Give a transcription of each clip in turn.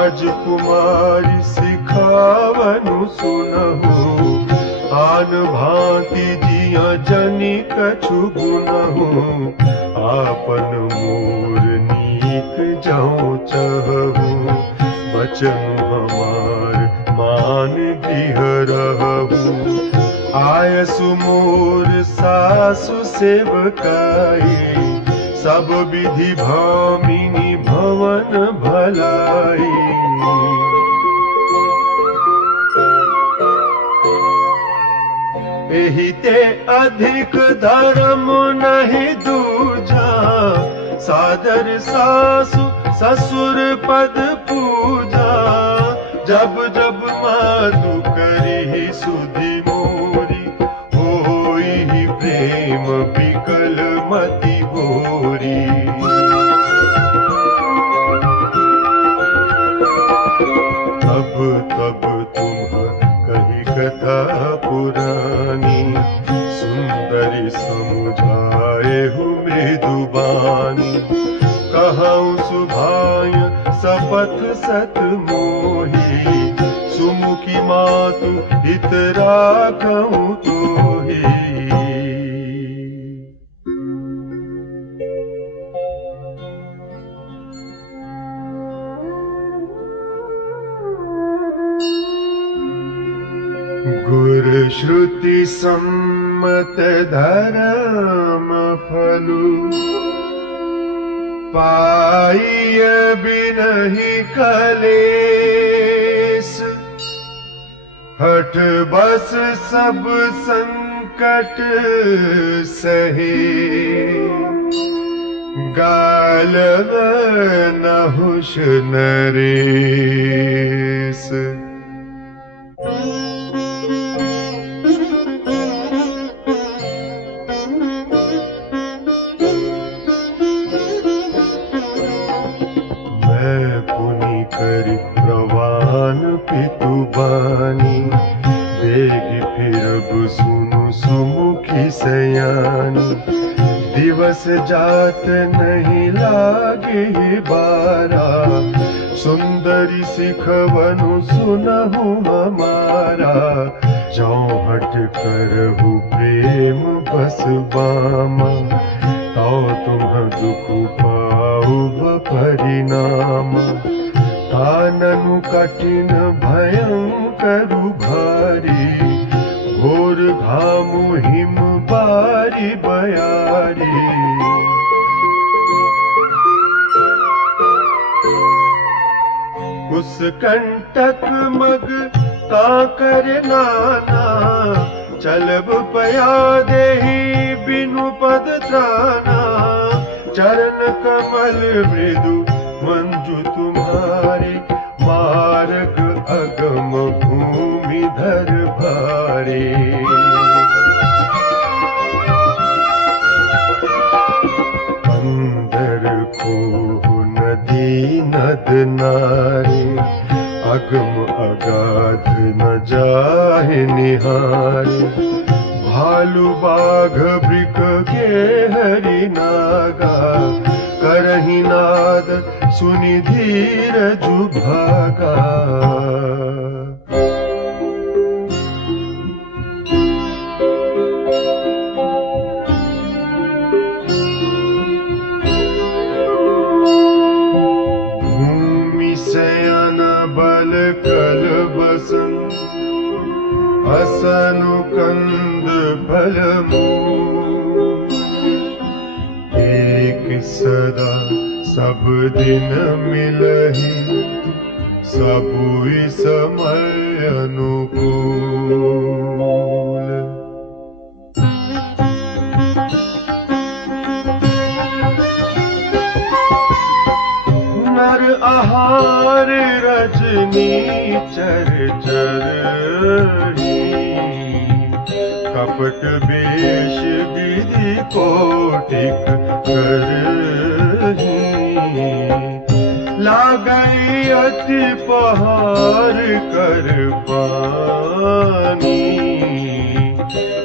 राजकुमारी सिखावनु सुनहु, आन भांति जिया जनि कछु गुनहु। आपन मोर नीक जाऊं चहु, बचन हमार मान गृह रहु। आयसु मोर सासु सेवकाई, सब विधि भामिनी भवन भलाई। एहि ते अधिक धर्म नहीं दूजा, सादर सासु ससुर पद पूजा। जब जब माधु करी सुधि मोरी, होई प्रेम विकल मति गोरी। तब तब तुम कही कथा पुरानी, सुंदरी समुझाए हूँ मृदुबानी। कहूँ सुभाय सपथ सत मोही, सुमुखी मातु हित राखूं तोही। गुरु श्रुति सम्मत धर्म फलु, पाइय बिनहि कलेस। हठ बस सब संकट सहे, गालव नहुष नरेस। पितुबानी, बेग फिरब सुनु सुमुखी सयानी। दिवस जात नहीं लागे बारा, सुंदरी सिखवनु सुनहु हमारा। चौहट करहु प्रेम बस बामा, तो तुम दुख पाऊ परिणाम। काननु कठिन भयंकर भारी, घोर घामु हिम बारी बयारी। उस कंटक मग ताकर नाना, चलब पया देहि बिनु पद त्राना। चरण कमल मृदु मंजु तुम्हारे, मार्ग अगम भूमि धर भारे। अंदर को नदी नद नारे, अगम अगाध न जाहे निहारे। भालू बाघ वृक के हरि नागा, करहि नाद सुनि धीरज भागा। भूमि शयन बल कल बसन, असनु कंद फल मूल। एक सदा सब दिन मिलहि, सबुई समय अनुकूल। नर आहार रजनी चर चरही, कपट वेश विधि कोटिक करही। लागई अति पहार कर पानी,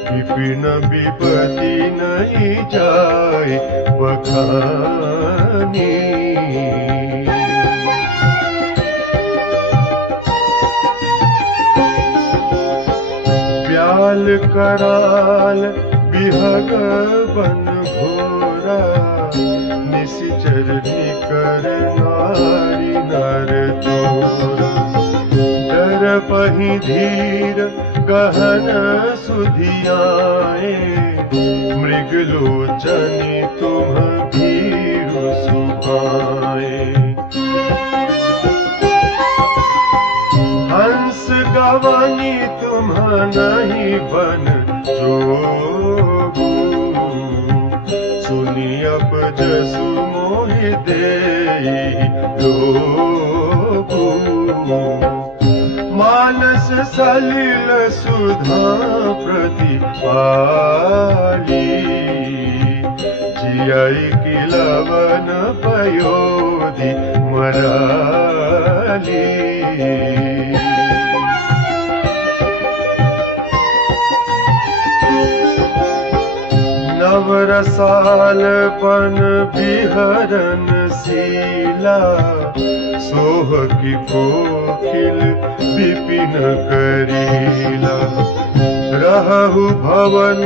विपिन विपति नहीं जाए बखानी। काल कराल बिहग बन घोरा, निशिचर निकर नारी नर तोरा। डर पही धीर गहन सुधियाए, मृगलोचनी तुम भीरु सुभाए। हंस गवनी तुम नहीं बन जोगु, सुनी अब जसु मोहि देई लोगु। मानस सलिल सुधा प्रतिपाली, जियई की लवन पयोधि मराली। नवरसालपन बिहरन शीला, सोह की कोकिल विपिन करीला। रहु भवन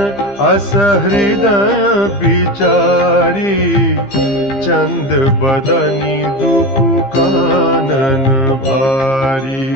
अस हृदय विचारी, चंद बदनी दुख कानन भारी।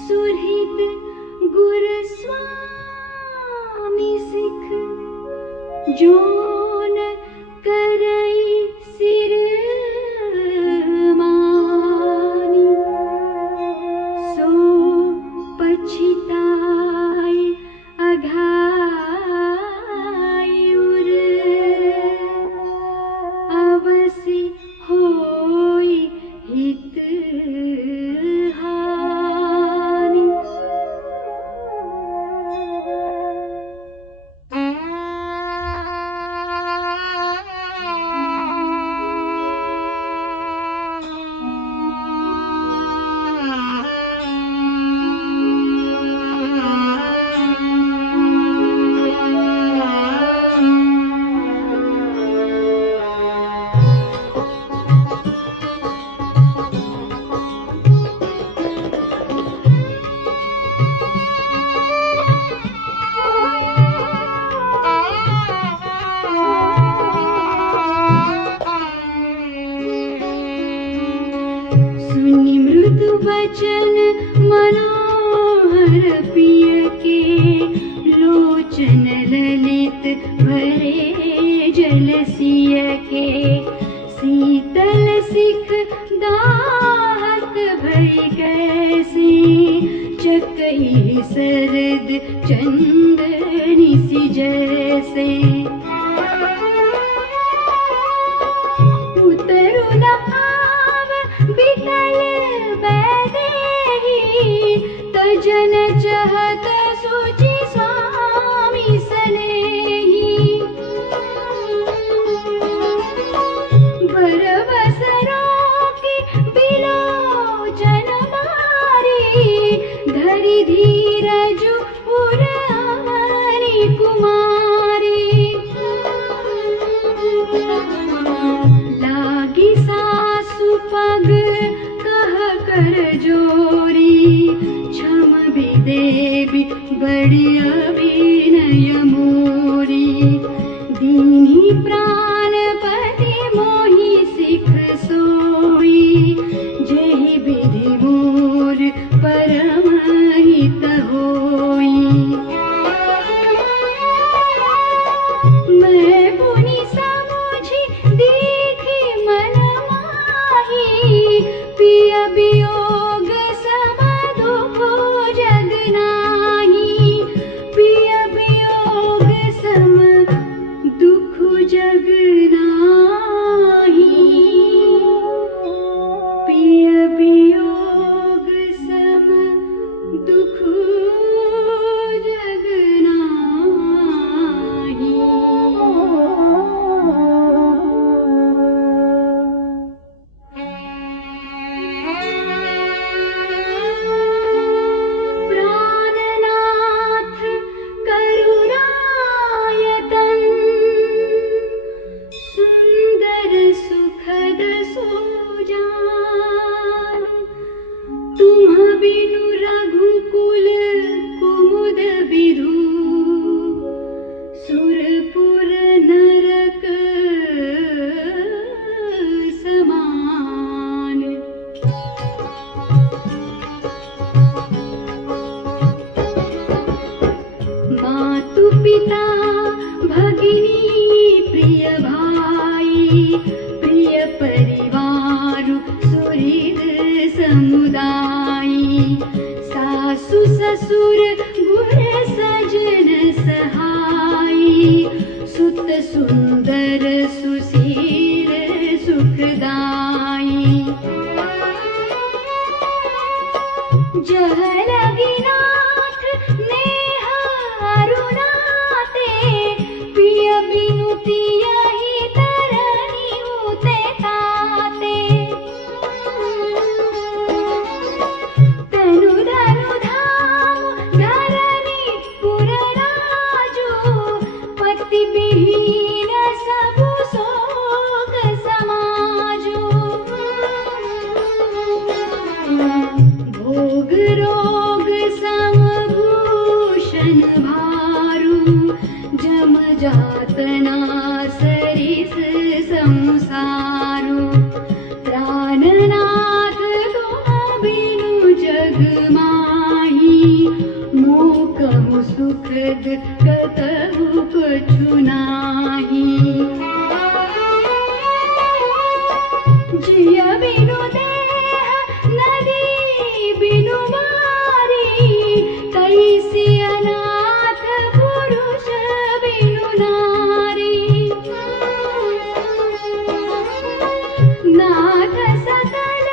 सुहृद गुर स्वामी सिख, जोन करई सिर मानी। सो पछिताई अघाई उर, अवसि होई हित वचन मनोहर पिय के, लोचन ललित भरे जलसिय के। शीतल सिख दाहक भई कैसी, चकई सरद चंदनी सी जैसे। उतरु न आव बिटल तजन चहत सुचि स्वामी सनेही। बरबसरो की बिलोचन मारी, धरि धीरजु पुरानी कुमारी। लागी सासु पग कह कर जोरी, क्षम देवी बढ़िया विनय मोरी। दीनी प्राणपति मोहि सिख सोई, जहि विधि मोर परम हित होई। मैं पुनि समुझि देखी मन माही, पिय वियोग सम दुख जग नाही। मातु पिता भगिनी प्रिय भाई प्रिय परिवार सुहृद समुदायी सासु ससुर गुर सजन सहाई सुत सुंदर सुशील सुखदाई जह लगी नाथ नेह अरुणाते पिय बिनुती यही तरनी होते ताते तनु धनु धाम धरनी पुर राजू पति विहीन सबु शोक समाजू भोग रोग समभूषण भारू जम जातना सरिस संसारू प्राणनाथ तुम बिनु जग माही मोकहु सुखद कतहु कछु नाही जिय बिनु देह नदी बिनु मारी कैसी अनाथ पुरुष बिनु नारी नाथ सकल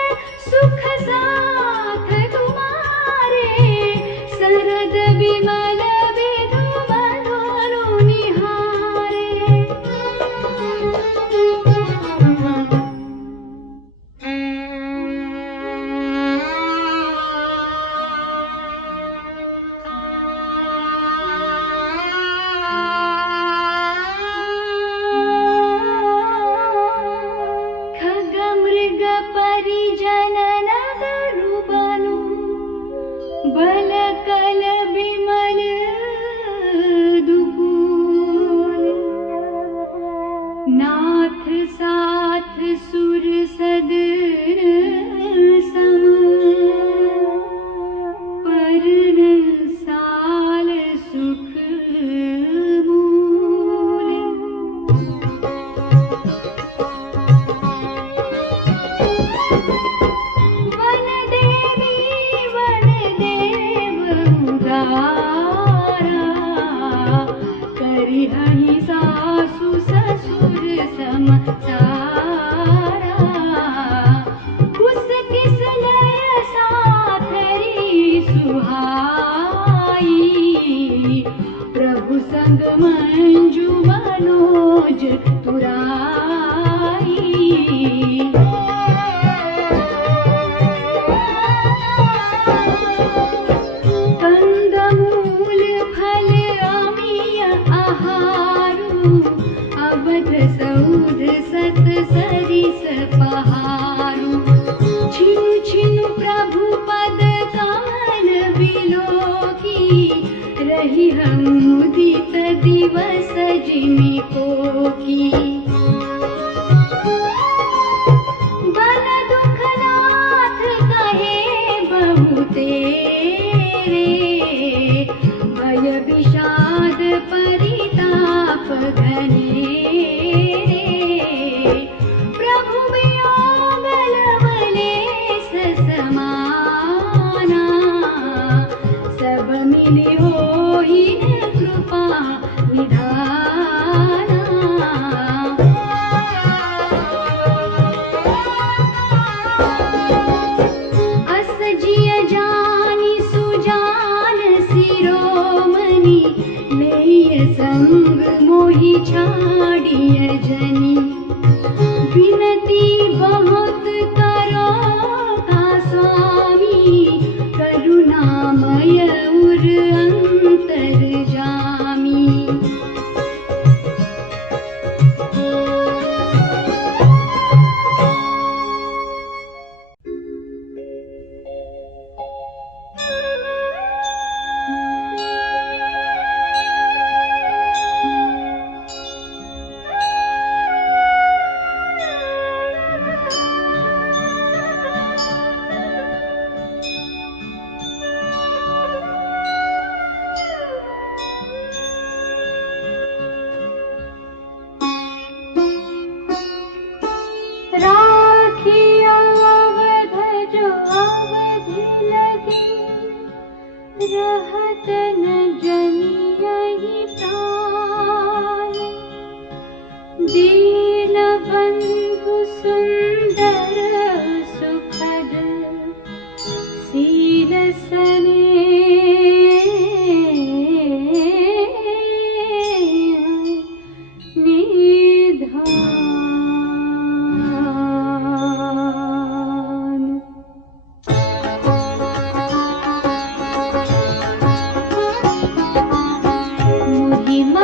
सुख साथ तुम्हारे सरद विमल विधु मधुरु निहारे खग मृग परिजन नगरु बनु बल कल विमल दुकून नाथ साथ सुर सदन सम पर्ण साल सुख मूल वन देवी वन देव उदारा करिहहि सासु ससुर समसारा कुस किस लय साथरी सुहाई प्रभु संग मंजू मनोज तुराई कंदमूल फल अमीय आहारू अवध सौध सत सरिस पहारू छिनु छिनु प्रभु पद कमल बिलोकी रही हम मुदित दिवस जिमि कोकी बल दुखनाथ कहे बहु तेरे भय विषाद परिताप घनेरे प्रभु वियोग लवलेस समाना सब मिलि होहि न कृपा निधाना अस जिय जानी सुजान शिरोमणि लेय संग मोहि छाड़िय जनी विनती बहुत करो का स्वामी करुणामय उर अंतर जामी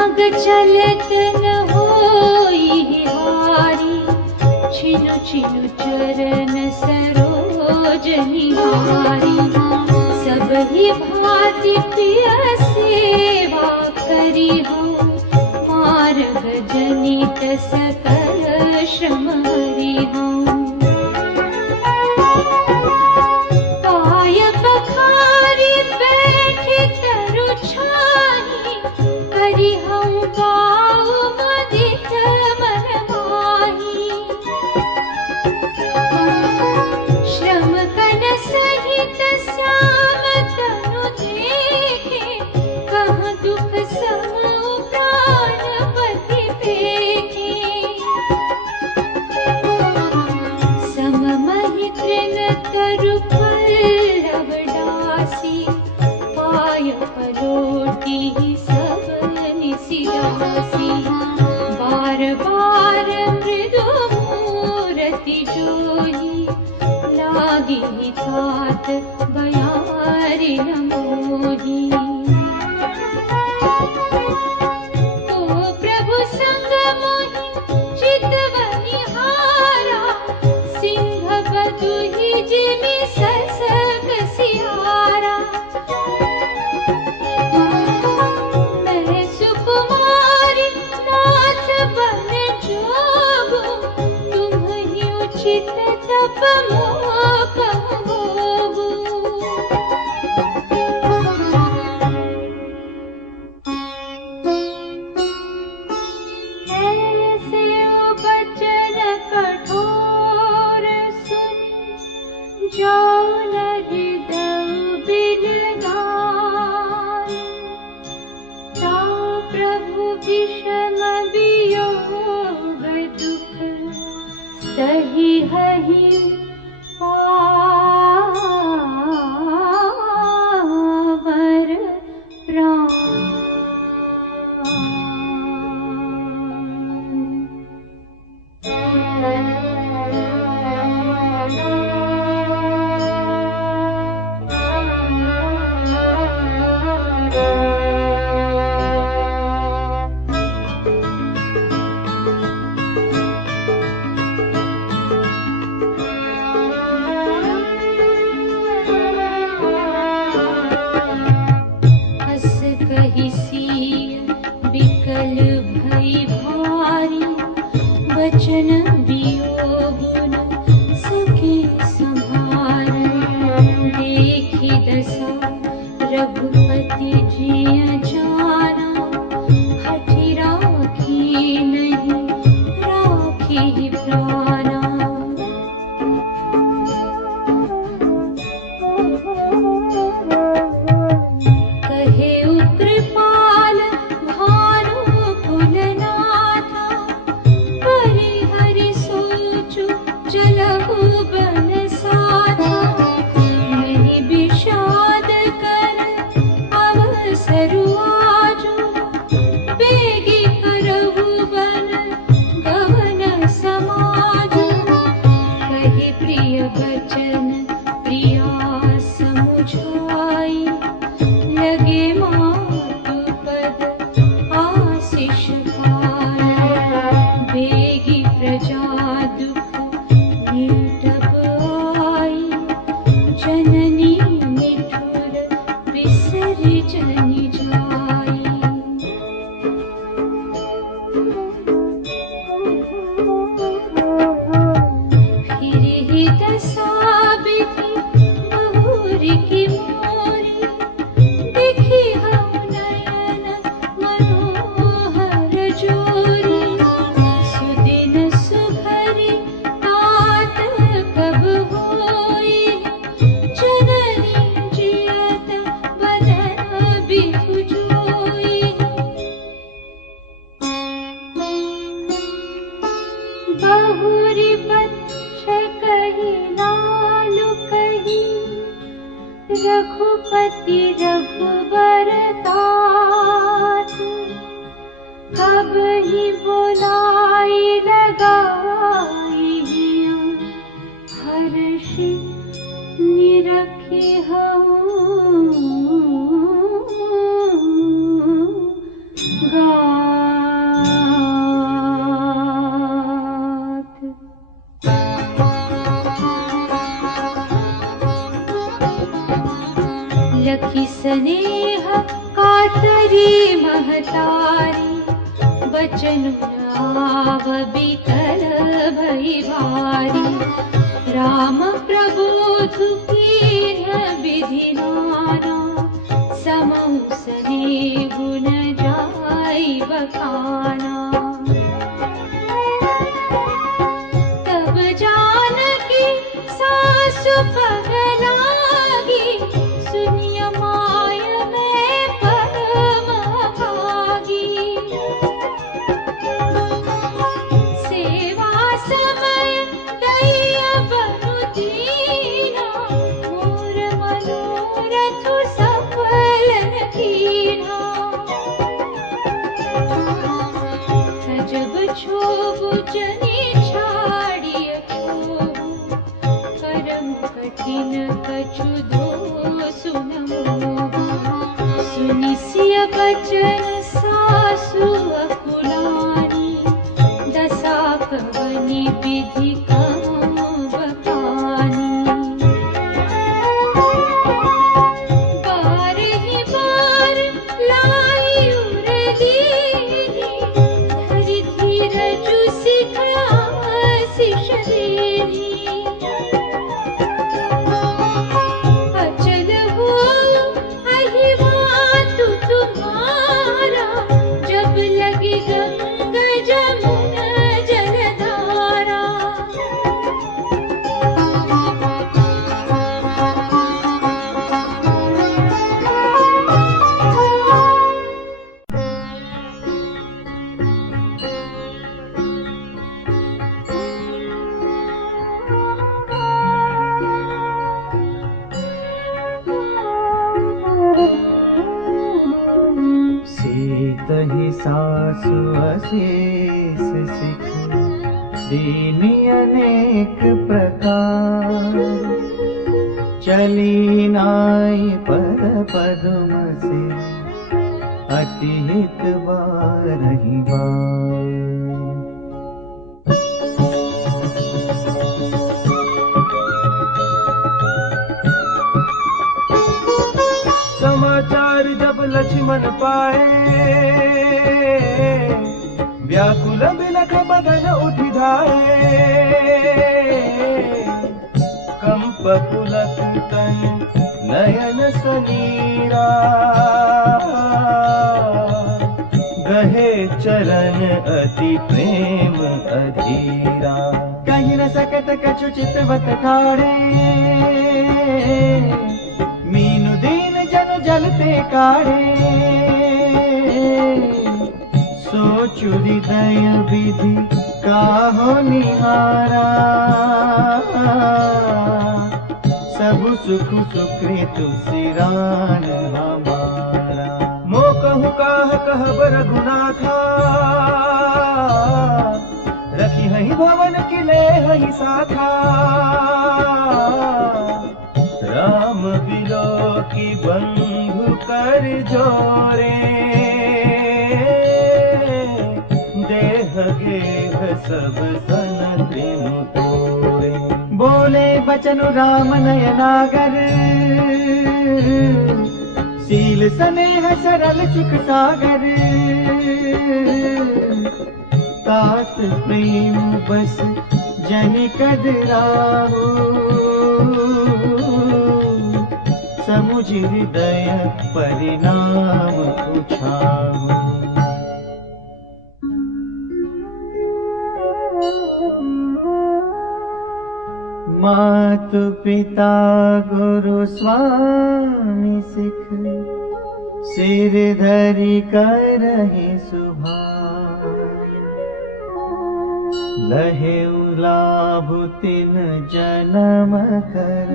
नाग चलत न होई हारी, छिनु छिनु चरण सरोज निहारी। सब ही भांति प्रिय सेवा करी हो, मार्ग जनित सकल श्रम हरि हो। पाय पखारी बैठे तरु छाही, करी हम गाँव मदित मन माही। श्रम कन सहित श्याम तनु देखे, कहाँ दुख समु प्राणपति पेखे। सममहि तृण तरु पल्लव डासी, पाय परोटी सब निसिरासी। बार बार मृदु मूरति जोही, लागी तात बयारि न मोही। तो प्रभु संग मोहि चितवनि हारा, सिंह बदुहि जिमि ससक सिहारा। मैं सुकुमारी नाथ बन जोगु, तुम्हि उचित तप मोह होगु। ऐसे बचन कठोर सुनि, जौन हृदय बिलगाई। ता प्रभु विषम वियोग दुख, सही हहि पावर प्राण। हस कहि सिय बिकल भई भारी, बचन वियोग न सके संभारै। देखि दशा रघुपति जिय जाना, हठि राखी नहीं राखी प्राणा। कहे कृपाल भानु कुलनाथा, परिहरि सोचु चलहु बन साथा। नहीं विषाद कर अवसरु आजु, बेगी करहु बन गवन समाजु। कहे प्रिय बचन प्रिया समुझाई, लगे मातु पद आशीष पाई। बेगी प्रजा दुख निटप आई, जननी निठुर बिसरि जनि जाई। फिरहि दशा विधि बहुरी की मोरी, देखि हम नयन मनोहर जोरी। सुदिन सुभरि तात कब होई, जननी जियत बदन बिधु जोई। बहुरी बच्छ कही लालु कही, रघुपति रघुबर तात। कब ही बोलाई लगाई, हर्षि निरखी हूँ लखी स्नेह कातरी महतारी बचन आव बीतल भई भारी राम प्रबोध कीन विधि नाना समूह सने गुण जाई बखाना तब जानकी सासु पगलागी सुनिय माय में परम भागी सेवा समय दैय बनु दीना मोर मनोरथ सफल कीना सजब छोबु जनि छाड़िय छोबु परम कठिन कछु दो सुनि सिय बचन सासु अकुलानी दशा कवनि विधि कहूँ बखानी बारहि बार लाई उर दीनी धरि धीरजु सिखा शिष देनी अचल हो अहिवातु तुम्हारा जब लगी गंगा जमुना जलधारा सीतहि सासु अशेष सिख दीनी अनेक प्रकार चली नाई पर पदुम से अति हित बारहि बार समाचार जब लक्ष्मण पाए व्याकुल बिलख बदन उठि धाए कंप पुलक तन नयन सनीरा गहे चरण अति प्रेम अधीरा कहीं न सकत कछु चितवत ठाड़े मीनु दीन जन जलते काढ़े सोचु हृदय विधि काहो निहारा सबु सुख सुकृत सिरान हमारा मो कहु काह कहब रघुनाथा रखी हहि भवन किले हहि साथा राम बिलो की बंधु कर जोरे देह गेह सब सन त्रिनु तोरे बोले बचनु राम नयनागर सील स्नेह सरल सुख सागर तात प्रेम बस जन कदराहु समुझ हृदय परिणाम पूछाहु मातु पिता गुरु स्वामी सिख सिर धरि करहि सुभान लहे लाभु तिन जन्म कर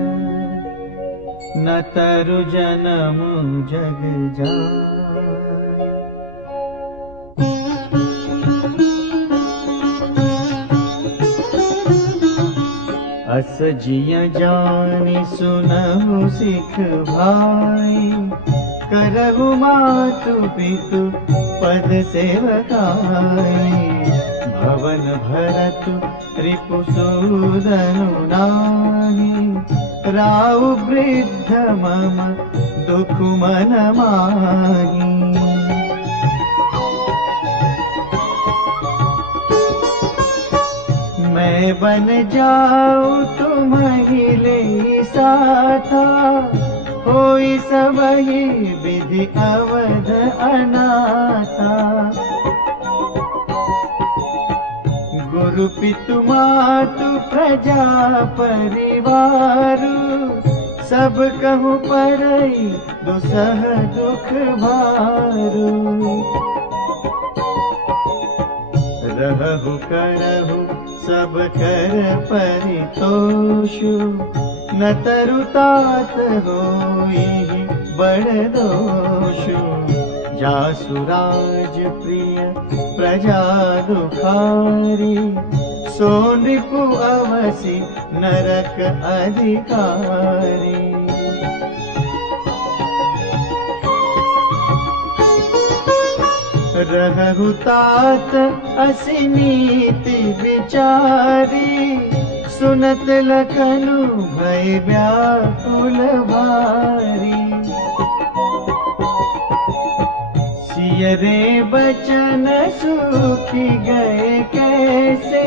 न तरु जन्म जग जाय अस जिय जानि सुनहु सिख भाई करहु मातु पितु पद सेवकाई। भवन भरतु रिपुसूदनु नाही, राउ वृद्ध मम दुख मन माही। मैं बन जाऊं तुम्हि ले साथा, होई सबहि विधि अवध अनाथा। गुरु पितु मातु प्रजा परिवारु, सब कहूँ परई दुसह दुख भारू। रहु करहु सब कर परितोषु, न तरुतात होई बड़ दोषु। जासु राज प्रिय प्रजा दुखारी, सो नृपु अवसि नरक अधिकारी। रहु तात असि नीति विचारी, सुनत लखनु भय व्याकुल भारी। सिय रे बचन सूखी गए कैसे,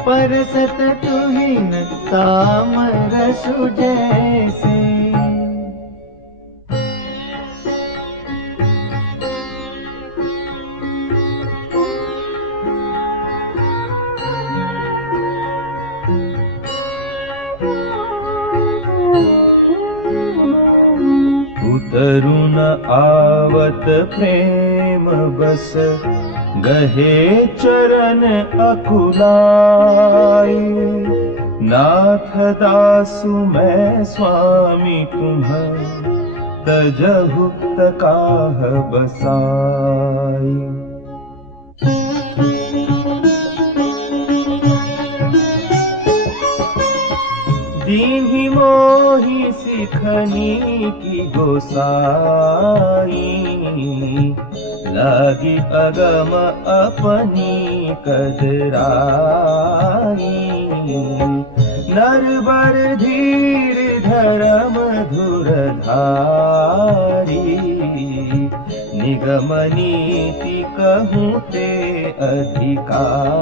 परसत तुहिन तामरसु जैसे। तरुण आवत प्रेम बस, गहे चरण अकुलाई। नाथ दासु मैं स्वामी तुम्ह, तजहु तकाह बसाई। दीन्हि मोहि सिखनी की गोसाई। लागी अगम अपनी कदराई। नरबर धीर धरम धुर धारी। निगम नीति कहूँ ते अधिकारी।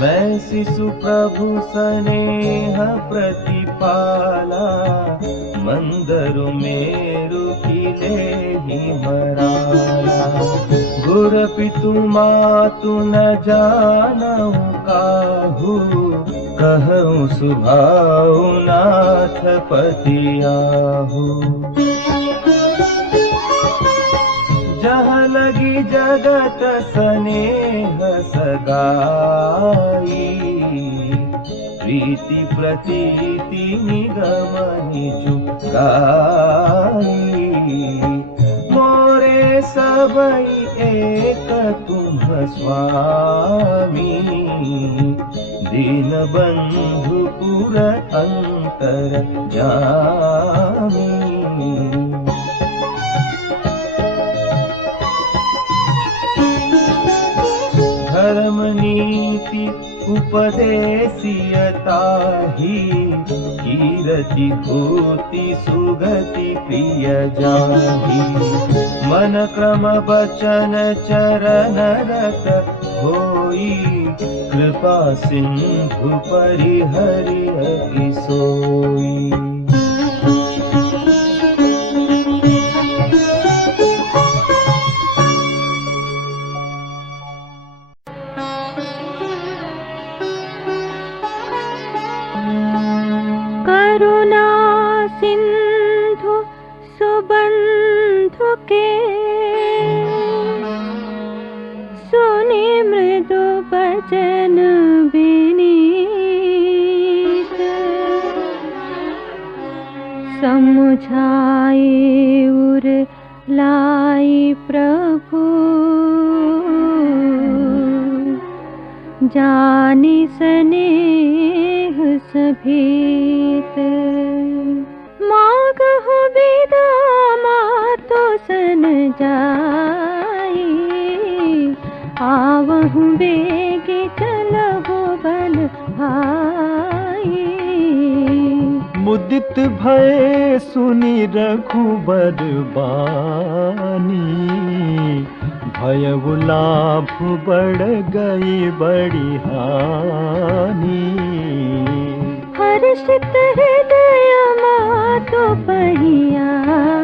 मैं शिशु प्रभु स्नेह प्रतिपाला, मंदरु मेरु किले ही मराला। गुर पितु मातु न जानऊ काहू, कहूँ सुभाऊ नाथ पतियाहू। जहाँ लगी जगत स्नेह सगाई। प्रीति प्रतीति निगम निजुगाई। मोरे सबई एक तुम स्वामी। दीन बंधु पुर अंतर जामी। धर्म नीति उपदेशियता ही। कीरति भूति सुगति प्रिय जाहि। मन क्रम बचन चरण रत होई। कृपा सिंधु परिहरि अति सोई। करुणा सिंधु सुबंधु के, सुनि मृदु बचन विनीत। समुझाए उर लाई प्रभु, जाने स्नेह सभेत। मागहु बिदा मातो सन जाई, आवहु बेगे चलहु बन भाई। मुदित भय सुनि रघुबर बानी, भयउ लाभ बढ़ गई बड़ी हानि। हर्षित हृदय मातो पहियाए,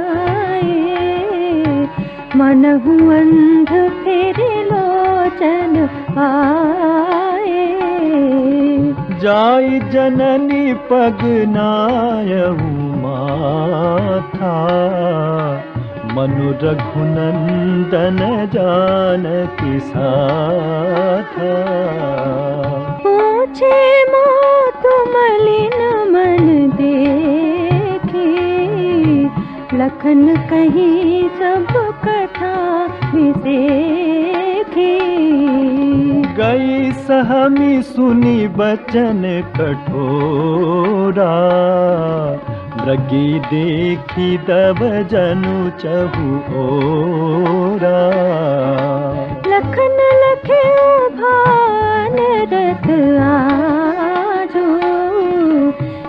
मनहु अंध फिर लोचन आए। जाई जननी पग नायहु माथा, मनु रघुनंदन जानकी साथा। पूछे मातु मलिन मन देखे, लखन कही सब कथा विसेखे। गई सहमी सुनी बचन कठोरा, मृगी देखी दब जनु चहु ओरा। लखन लखे भान रत आजो,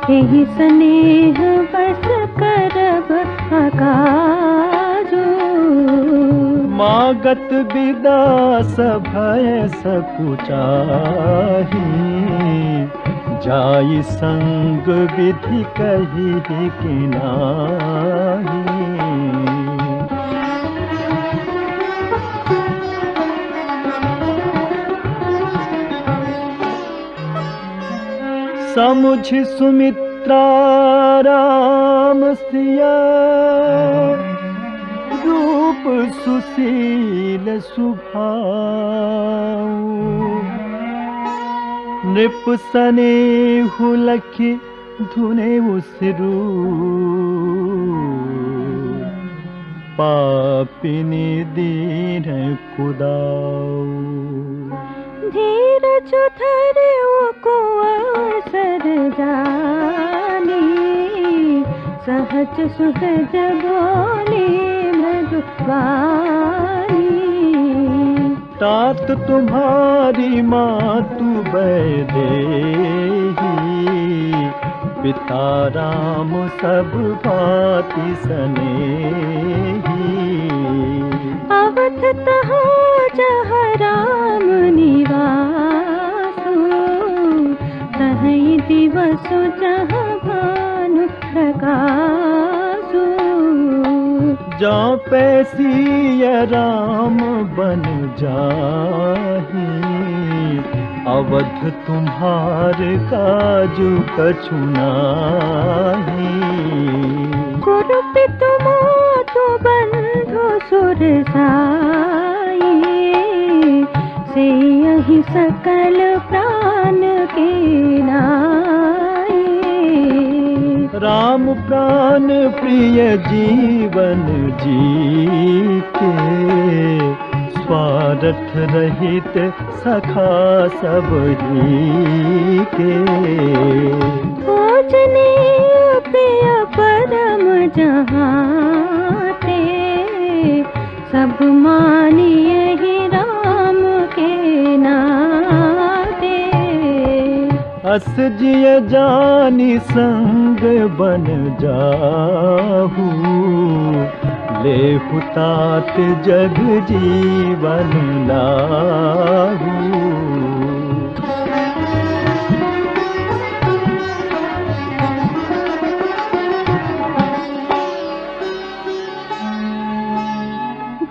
यही स्नेह बस करब अकाजो। मागत बिदा सभय सकुचाही, जाई संग विधि कही कि नाही। समुझ सुमित्रा राम सिया, रूप सुशील सुभाऊ। नृप सनेहु लखि धुने उसिरू, पापिनी दीन कुदाऊ। धीरज धरे को असर जानी, सहज सुहज बोले मृदुवानी। तात तुम्हारी मातु वैदेही, पिता राम सब भांति सनेही। अवध तहाँ जहाँ राम निवासु, तहीं दिवसु जहाँ भानु प्रकाशु। जहाँ पैसी राम बन जाही, अवध तुम्हार काजु कछु नाही। कुरुपितु मातु बंधु सुर साई, से यही सकल प्राण के नाई। राम प्राण प्रिय जीवन जी के, स्वार्थ रहित सखा सब ही के। पूजने प्रिय परम जहाँ ते, सब मानिए ही राम के नाते। अस जिय जानी संग बन जाहू, लेहु तात जग जीवन लाहू।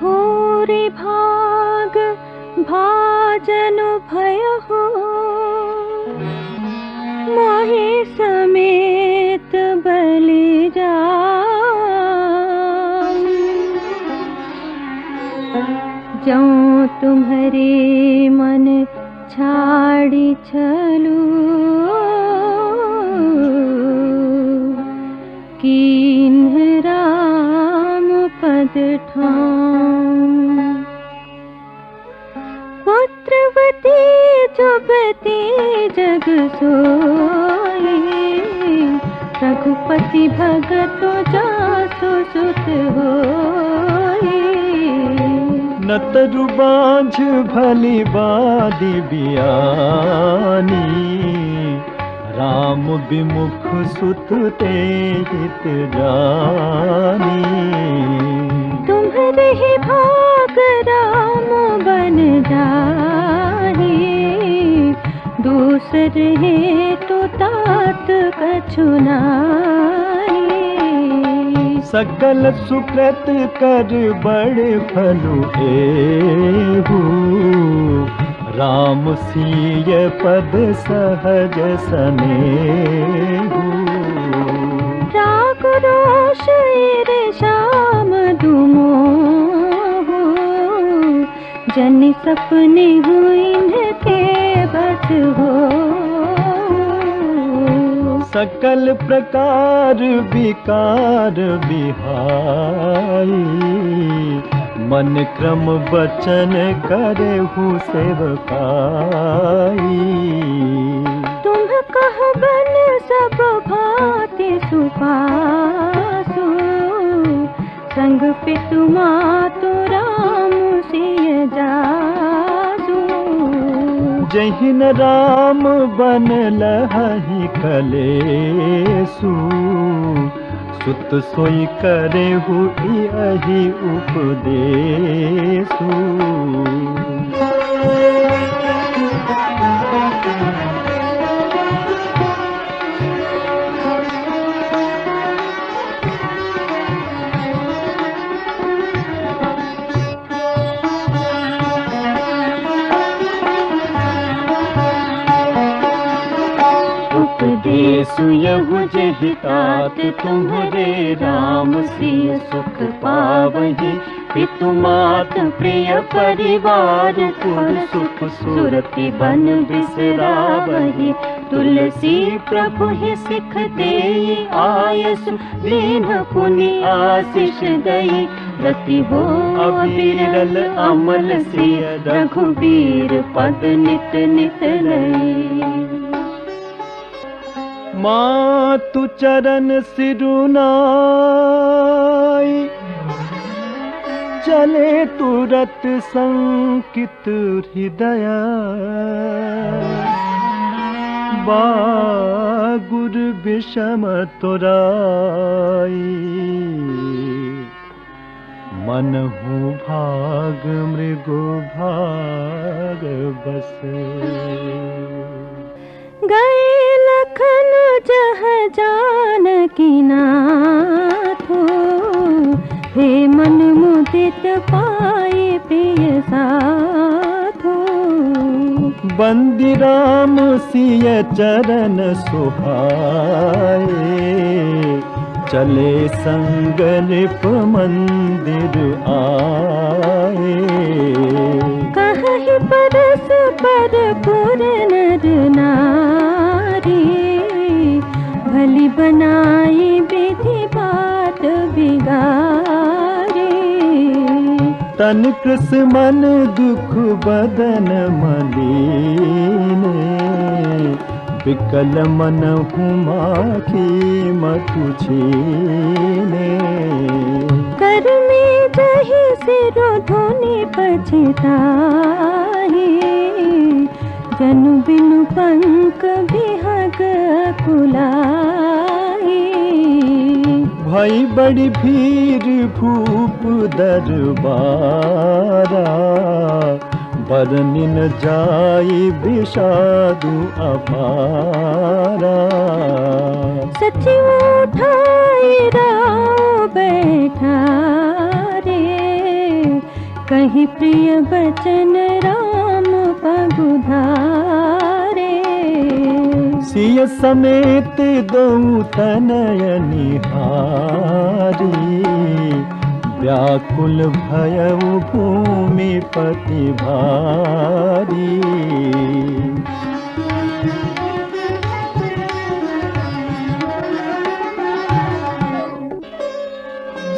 भूरि भाग भाजनु भयहु, मोहि समेत बलि जाऊं। जौं तुम्हारे मन छाड़ी छलू, कीन्ह राम पद ठाऊं। पुत्रवती चुभती जग सोई, रघुपति भगत जासु सुत होई। न तरु बांझ भली बादी बियानी, राम विमुख सुत ते हित जानी। तुम्हारे ही भाग राम बन जाहि, दूसरे तो तात कछु नाहि। सकल सुकृत कर बड़ फलु एहु, राम सिय पद सहज सनेहु। राग रोष ईर्षा मधु मोह, जनि सपने हुई इनके बस हो। सकल प्रकार विकार बिहाई, मन क्रम बचन करहु सेवकाई। तुम कह बन सब भांति सुपासु, संग पितु मातु राम सिय जासु। जहिन राम बन लहहि कलेसु, सुत सोई करहु इहि उपदेसु। उपदेसु यहु जेहि तात, तुम्हारे राम सिय सुख पावहि। पितु मात प्रिय परिवार, पुर सुख सुरति बन बिसरावहि। तुलसी प्रभु ही सिख देई आयसु, दीन पुनि आशीष दई। रति हो अविरल अमल सिय, रघुबीर पद नित नित लई। मातु चरण सिरुनाई, चले तुरत संकित हृदय। बागुर विषम तोराई, मनहु भाग मृगो भाग बस। गए लखन जह जानकी नाथो, हे मन मुदित पाए प्रिय साथो। बंदी राम सिय चरण सुहाए, चले संग नृप मंदिर आए। कहि परस पर पुर नर नारी, भली बनाई विधि बात बिगारी। तन कृस मन दुख बदन मलीने, विकल मनहु माखी मधु छीने। कर्मी जहि सिरो धोनी पछताहि, जनु बिनु पंक बिहग कुलाई। भई बड़ी भीर भूप दरबारा, बरनिन जाई विषादु अपारा। सची उठाई राव बैठा रे, कहीं प्रिय बचन राम पगुधारे। सिय समेत दऊ तनय निहारी, व्याकुल भयउ भूमि पति भारी।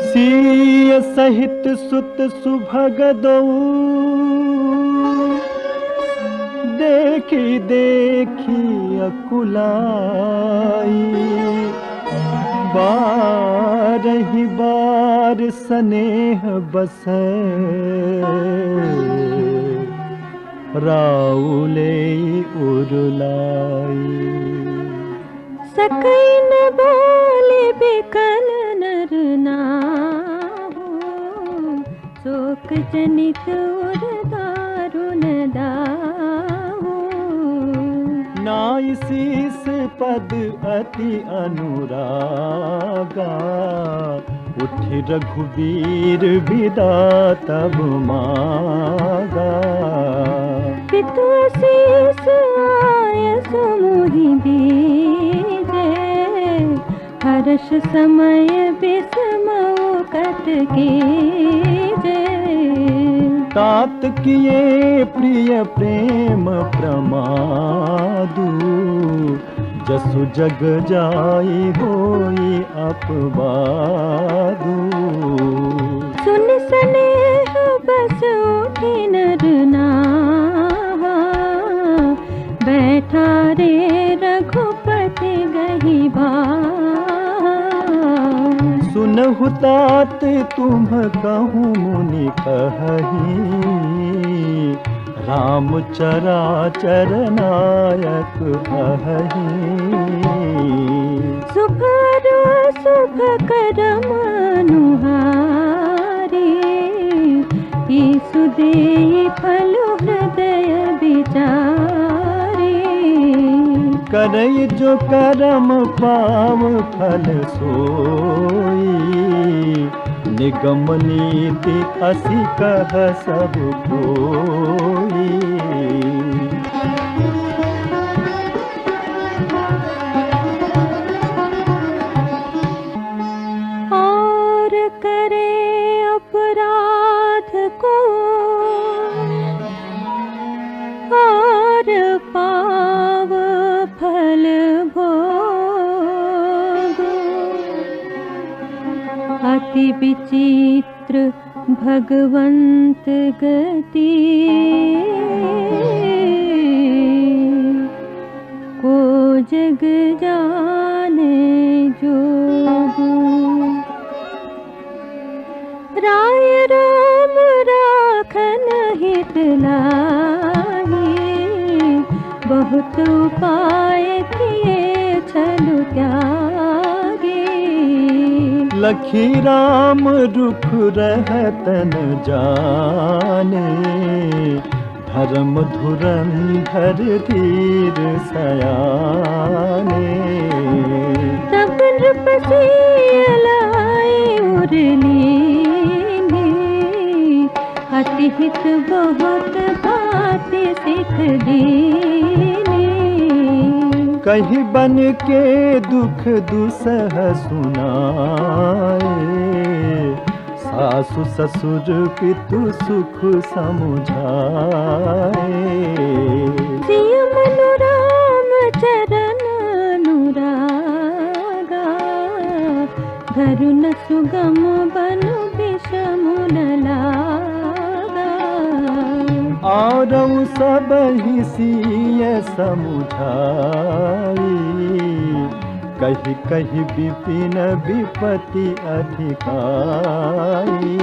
सिय सहित सुत सुभग दऊ, देखी देखी अकुलाई, बारही बार स्नेह बसे राउले उरुलाई। सकई न बोले बेकल नर नाहु, शोक जनित उर दारुण दाहु। नाई शीस पद अति अनुरागा, उठि रघुवीर विदा तब मागा। पितु शीस आय सुमुहि बीजे, हर्ष समय विस्मौ कत कीजे। तात किए प्रिय प्रेम प्रमादु, जसु जग जाई होई अपवादु। सुन स्नेह बस उठे नर नाहा, बैठा रे रघुपति गही भाहा। सुनहु तात तुम कहूँ मुनि कहही, राम चराचर नायक अहि। शुभ शुभ करम अनुहारी, ईसु देहि फल हृदय विचारी। करई जो करम पाव फल सोई, निगम नीति असी कह सब कोई। और करे अपराध को और पाव फल भोग, अति विचित्र भगवंत गति। को जग जाने जोगु, राय राम राखन हित लाही। बहुत उपाय किए छलु त्यागी, लखी राम रुख रहतन जाने। धर्म धुरंधर धीर सयाने, तब नृपति अलाए उरलीनी। अति हित बहुत भांति सिख दीनी। कहीं बन के दुख दुसह सुनाए, सासु ससुर पितु सुख समुझाए। सिय मनु राम चरण अनुरागा, धरु न सुगम बनु विषमु न लागा। और सब ही सिय समुझाई, कही कही विपिन विपति अधिकारी।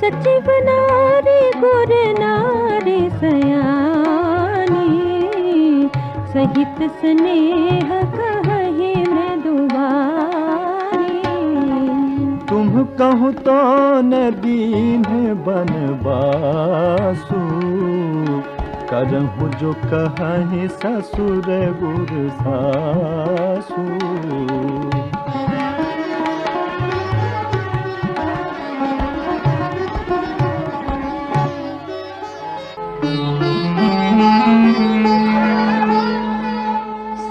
सचिव नारी गुर नारी सयानी, सहित स्नेह कहहि मृदुवानी। तुम कहु तो न दीन बनवासु, करहु जो कहि ससुर गुर सासु।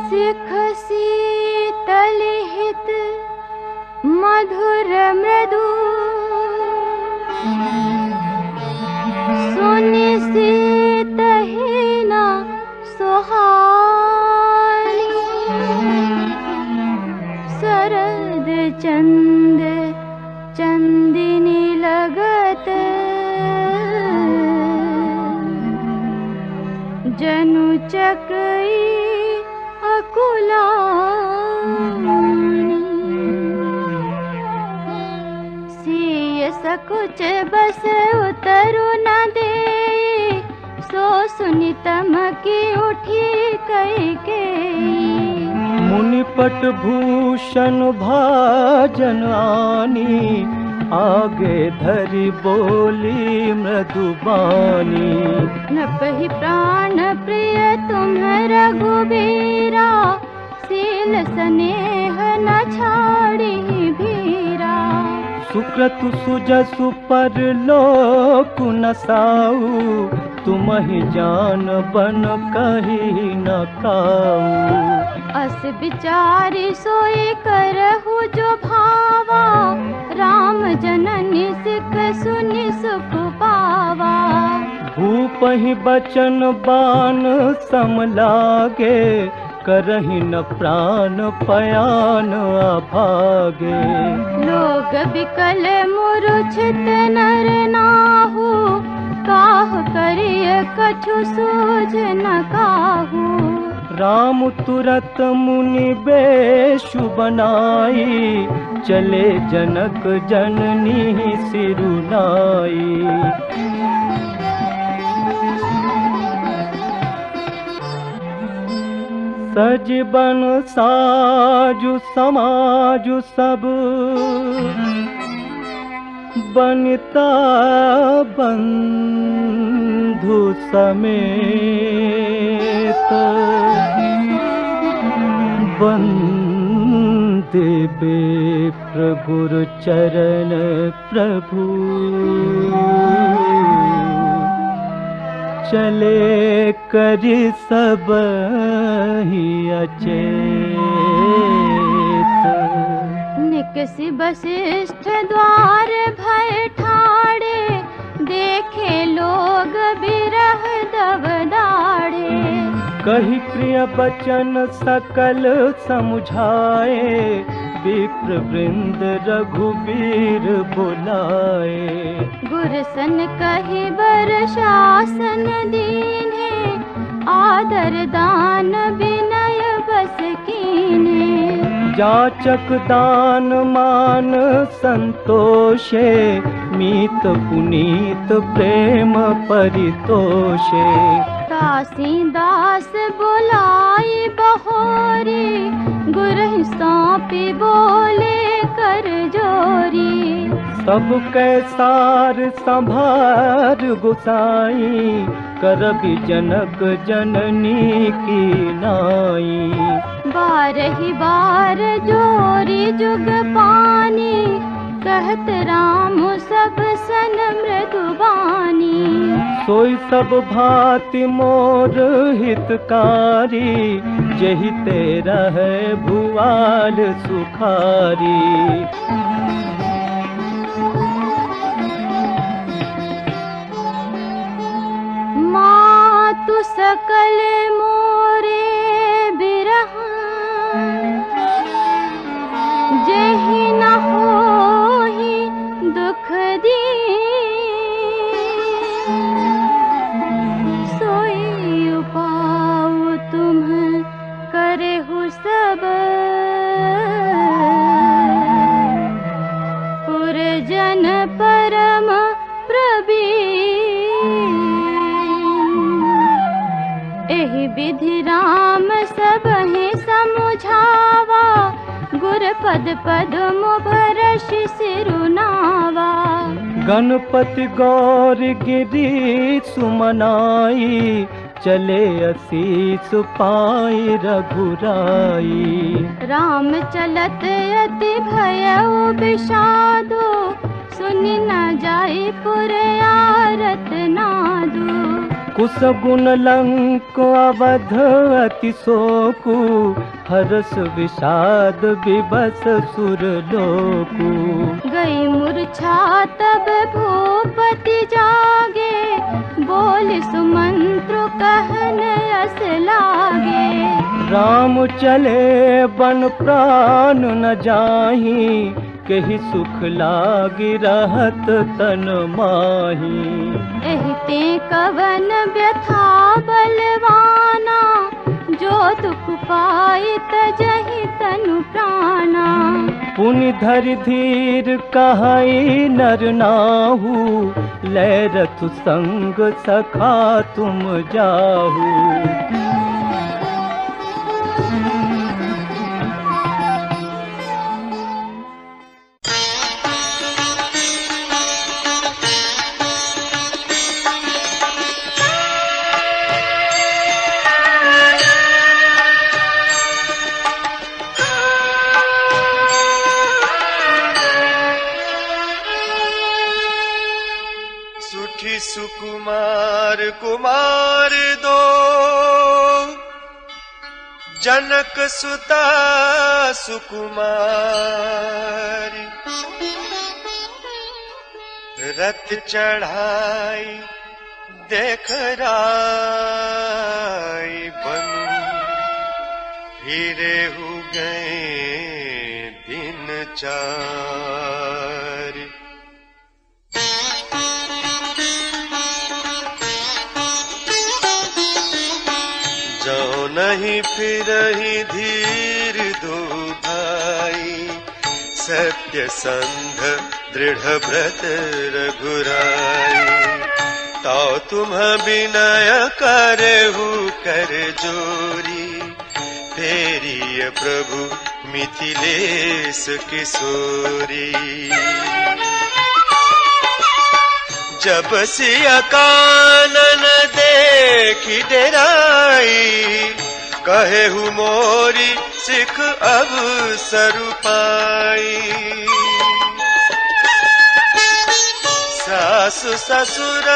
सिख शीतल हित मधुर मृदु, सुनि सीतहि न सुहानी। शरद चंद चंदिनी लगत, जनु चकई अकुलानी सिय सकुच बस उतरु न दे सो सुनि तमकी उठी कैकेयी मुनिपट भूषण भाजन आनी आगे धरि बोली मृदुबानी नपहि प्राण प्रिय तुम रघुबीरा सील स्नेह न छाड़ी भीरा सुक्रतु सुजसु पर लोक न साऊ तुम ही जान बन कही न काऊ अस विचारी सोई करहु जो भावा राम जननी सिख सुनि सुख पावा भूप ही बचन बान सम लागे करहि न प्राण पयान अभागे लोग बिकल मूर्छित नर नाहु काह करिय कछु सूझ न काहू राम तुरत मुनि बेशु बनाई चले जनक जननी सिरुनाई सज बन साजु समाजु सब बनता बंधु समेत वंदे प्रभुर चरण प्रभु चले करि सब ही अचेत निकसि वशिष्ठ द्वार भय ठाड़े देखे लोग बिरह दब दाड़े कही प्रिय बचन सकल समुझाए विप्र वृंद रघुबीर बुलाए गुरसन कही बर शासन दीने आदर दान विनय बस कीने जाचक दान मान संतोषे मीत पुनीत प्रेम परितोषे दासी दास बुलाई बहोरी गुरहि सौंपी बोले कर जोरी सब कैसार संभार गुसाई करबि जनक जननी की नाई बारहि बार जोरी जुग पानी कहत राम सब सन मृदुबानी सोई सब भांति मोर हितकारी जहि तेरा है भुआल सुखारी मातु सकल मोरे बिरह जेहि न होहि दुख दी सोई उपाउ तुम करेहु सब पुरजन परम एहि विधि राम सबहि समुझावा गुर पद पद्म भरषि सिरुनावा गणपति गौर गिरी सुमनाई चले असीस पाई रघुराई राम चलत अति भयउ विषादो सुनि न जाई पुर आरत नादु कुश गुण लंक अवध अति शोकु हरस विषाद विबस सुर लोकु गई मूर्छा तब भूपति जागे बोल सुमंत्र कहन अस लागे राम चले बन प्राण न जाहि कही सुख लागी रहत तन माही। एहते कवन व्यथा बलवाना, जो दुख पाई तजहि तनु प्राणा। पुनि धरि धीर कहई नर नाहु, लै रथ संग सखा तुम जाहु। सुकुमार कुमार दो, जनक सुता सुकुमारी। रथ चढ़ाई देख राई बनु, फिरे हो गए दिन चार। जो नहीं फिरहि धीर दो भाई, सत्य संध दृढ़ व्रत रघुराई। तो तुम विनय करहु कर जोरी, फेरिय प्रभु मिथिलेश किशोरी। जब सिया कानन देखी डेराई, कहेहु मोरी सिख अब सरू पाई। सासु ससुर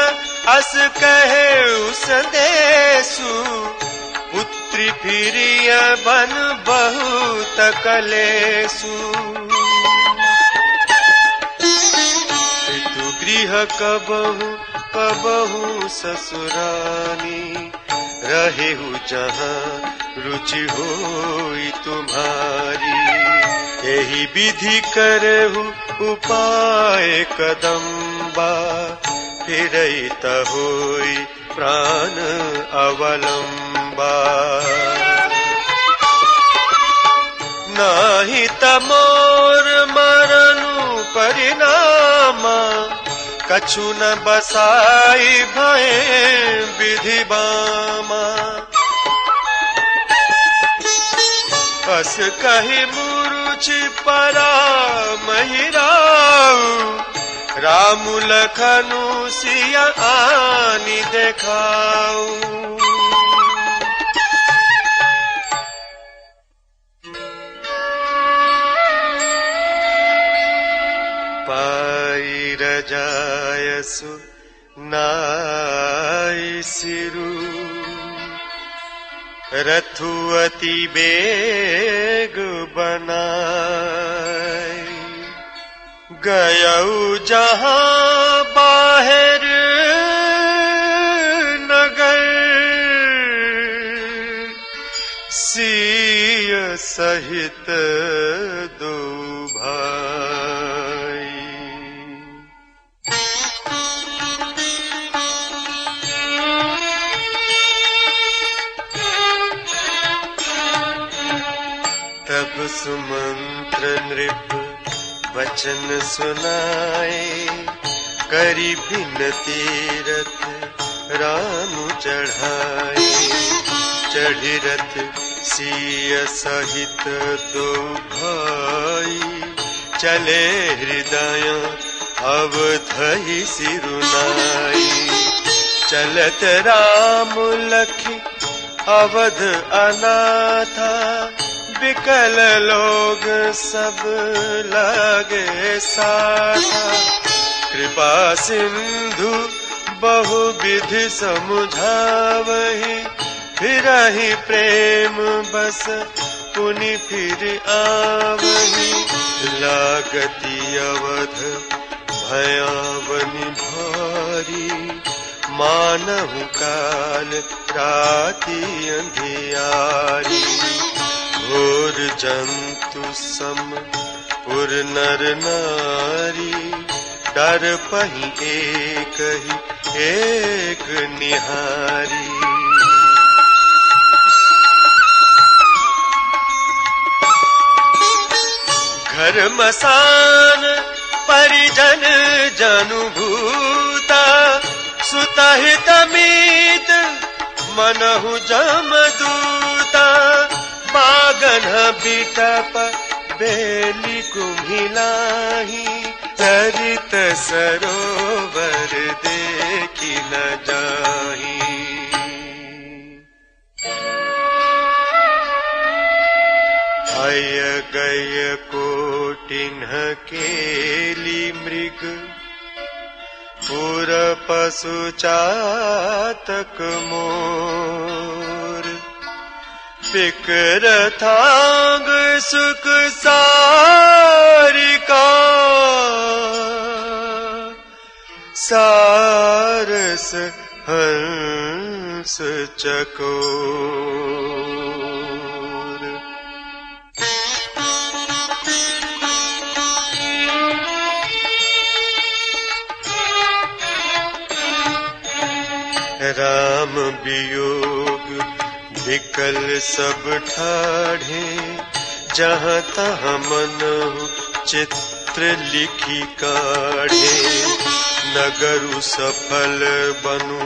अस कहेहु संदेशु, पुत्री फिरिय बन बहुत कलेसु। गृह कबहु कबहु ससुरानी, रहेहु जहाँ रुचि होई तुम्हारी। यही विधि करहु उपाय कदम्बा, फिरई त होई प्राण अवलंबा। नाही त मोर मरनु परिणामा, कछु न बसाई भय विधि बामा। बस कही मुरुचि परा महिराऊ, राम लखनु सिया आनी देखाऊ। पाई रजायसु नाई सिरु, रथु अति बेग बनाई। गयऊ जहाँ बाहर नगर, सिय सहित दो भाई। तब सुमंत्र नृप वचन सुनाए, करी भिन्नति रथ राम चढ़ाए। चढ़ी रथ सिय सहित दो भाई, चले हृदय अवधहि सिरुनाई। चलत राम लखी अवध अनाथा, विकल लोग सब लागे साथा। कृपा सिंधु बहु विधि समुझावहि, फिरहि प्रेम बस पुनि फिर आवहि। लागति अवध भयावनि भारी, मानहु काल राति अंधियारी। घोर जंतु सम पुर नर नारी डर पही एक निहारी। घर मसान परिजन जनुभूता सुतहित मीत मनहु जमदूता। बागन बिटप बेली कुम्हिलाही सरित सरोवर देखी न जाही। अय गय कोटिन्ह केली मृग पुर पशु चातक मोर। विकरथांग सुख सारिका सारस हंस चकोर। राम वियोग विकल सब ठाढ़े जहाँ तहाँ मनहु चित्र लिखी काढ़े। नगरु सफल बनु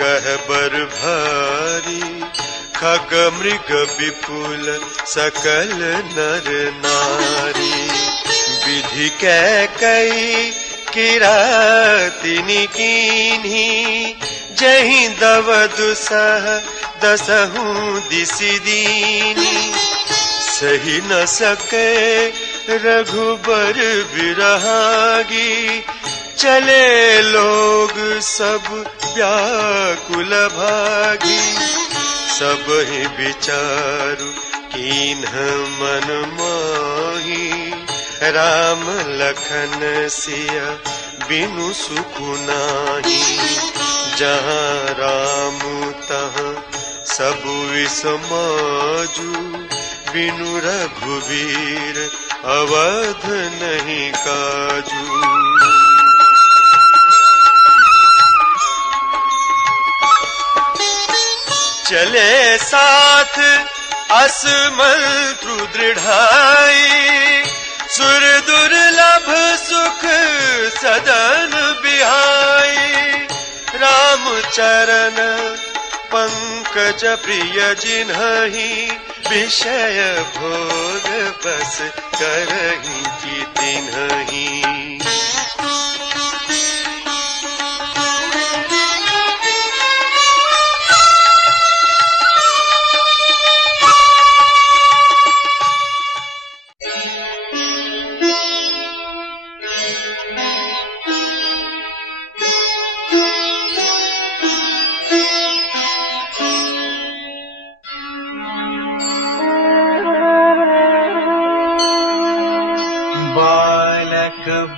गहबर भारी खग मृग विपुल सकल नर नारी। विधि कई किरातिनी कीन्ही जहीं दव दुसह दसहूं दिसि दीनी। सही न सके रघुबर विरहागी चले लोग सब व्याकुल भागी। सब ही विचारु कीन्ह मन माही राम लखन सिया बिनु सुख नाही। जहाँ राम तहाँ सब विसमाजु बिनु रघुवीर अवध नहीं काजू। चले साथ असमंत्रु दृढ़ाई सुर दुर्लभ सुख सदन बिहाई। राम चरण पंकज प्रिय जिन्हि विषय भोग बस करहि की तिन्हि।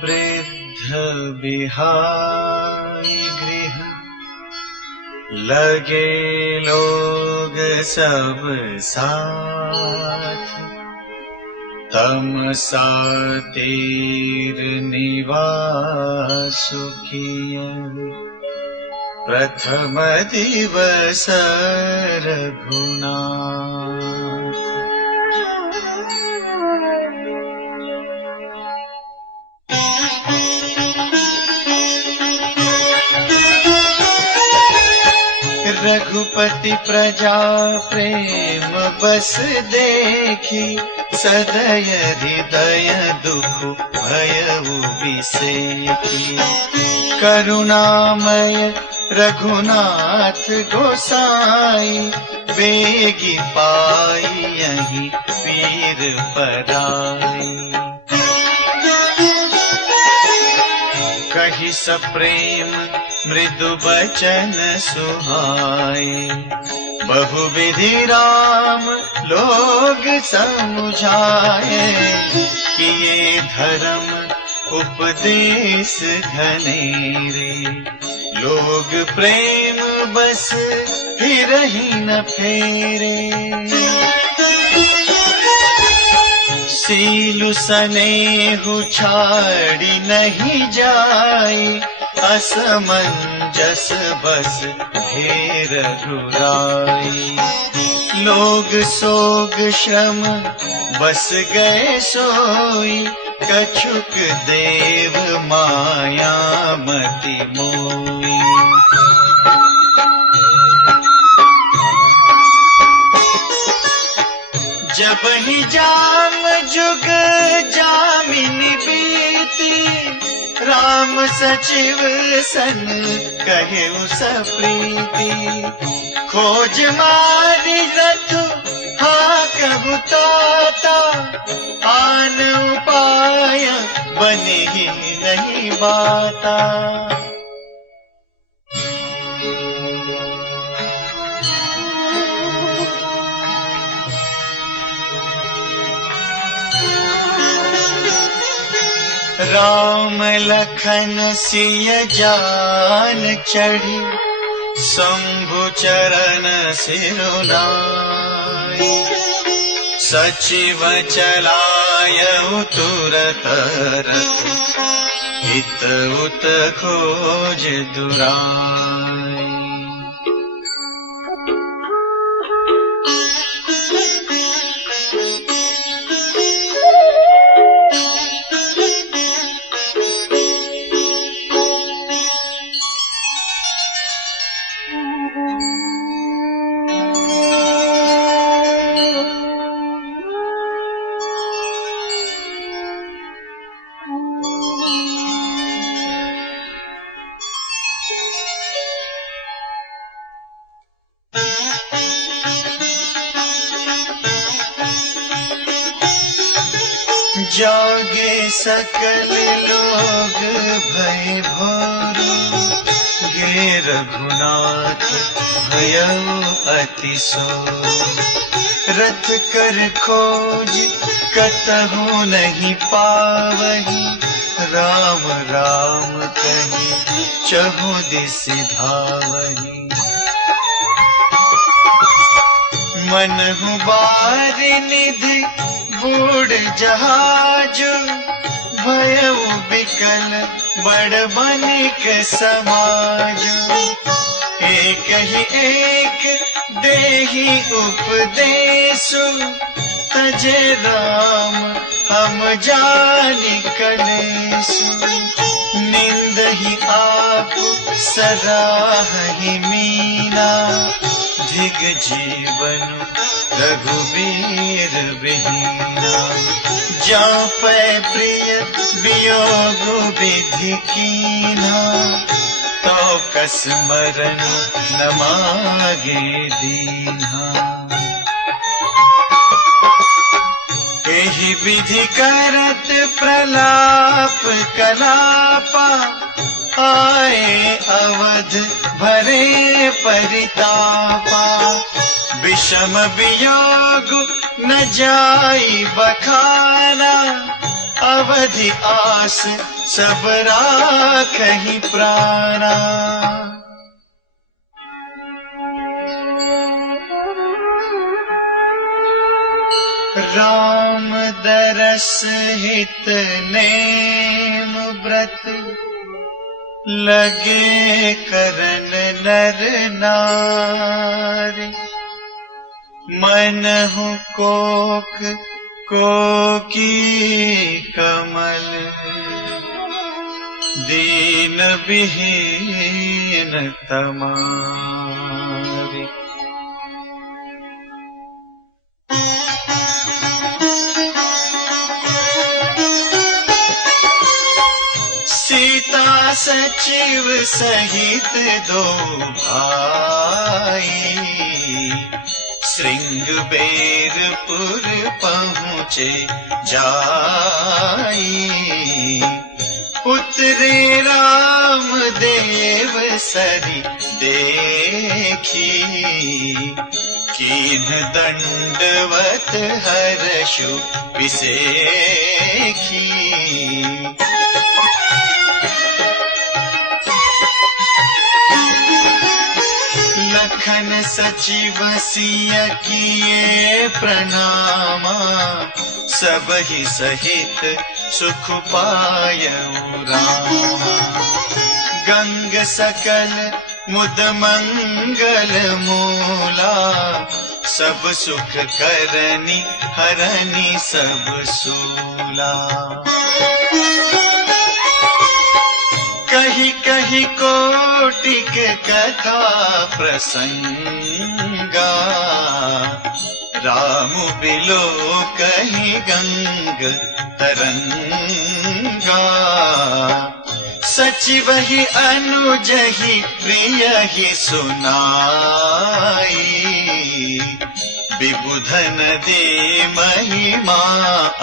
वृद्ध बिहाई गृह लगे लोग सब साथ। तमसा तीर निवासु किया प्रथम दिवस रघुनाथ। रघुपति प्रजा प्रेम बस देखी सदय हृदय दुख भयउ बिसेकी। करुणामय रघुनाथ गोसाई बेगी पाई यहीं पीर पराई। कहि सप्रेम मृदु बचन सुहाए बहुविधि राम लोग समुझाए। किए धर्म उपदेश घनेरे लोग प्रेम बस फिरहि न फेरे। सीलु सनेहु छाड़ी नहीं जाई, असमंजस बस ढेर रुराई। लोग सोग श्रम बस गए सोई, कछुक देव माया मति मोई। जब ही जाम जुग जामिनी बीती, राम सचिव सन कहे उस प्रीति। खोज मारी रथु हाँ कहु ताता, आन उपाय बने ही नहीं बाता। राम लखन सिय जान चढ़ी, शंभु चरण सिरुनाई। सचिव चलायउ तुरत रथ, हित उत खोज दुराई। जागे सकल लोग भय भोर, गे रघुनाथ भयउ अति सोर। रथ कर खोज कतहु नहीं पावही, राम राम कहि चहु दिस धावही। मनहु बारि निधि बूढ़ जहाज, भयउ बिकल बड़ बनिक समाज। एक ही एक देहि उपदेशु, तजे राम हम जानि कलेसु। निंद ही आप सराहि मीना, धिग जीवन रघुबीर बिहीना। जाँ पै प्रिय वियोग विधि कीन्हा, तो कस मरण न मागे दीन्हा। एहि विधि करत प्रलाप कलापा, आए अवध भरे परितापा। विषम वियोग न जाई बखाना, अवधि आस सब राखहि प्राणा। राम दरस हित नेम व्रत, लगे करन नर नारी। मनहु कोक कोकी कमल, दीन विहीन तमारी। सीता सचिव सहित दो भाई, श्रृंगबेरपुर पहुँचे जाई। उतरे राम देव सरी देखी, कीन्ह दंडवत हर्षु विसेखी। लखन सचिव सिय किए प्रणामा, सब ही सहित सुख पायऊ रामा। गंग सकल मुद मंगल मूला, सब सुख करनी हरनी सब सूला। कही कही कोटिक कथा प्रसंगा, राम बिलो कही गंग तरंगा। सचिव ही अनुज ही प्रिय ही सुनाई, विबुधन दे महिमा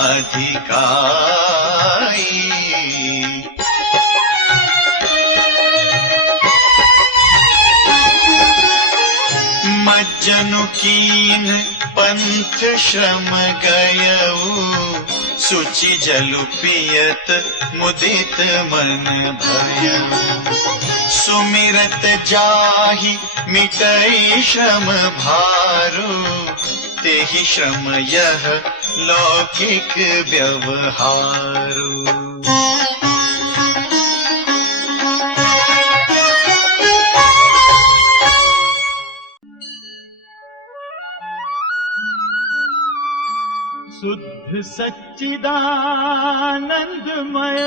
अधिकाई। मज्जनु कीन पंथ श्रम गयऊ, सुचि जलु पियत मुदित मन भयऊ। सुमिरत जाहि मिटई श्रम भारू, तेहि श्रम यह लौकिक व्यवहारू। शुद्ध सच्चिदानंदमय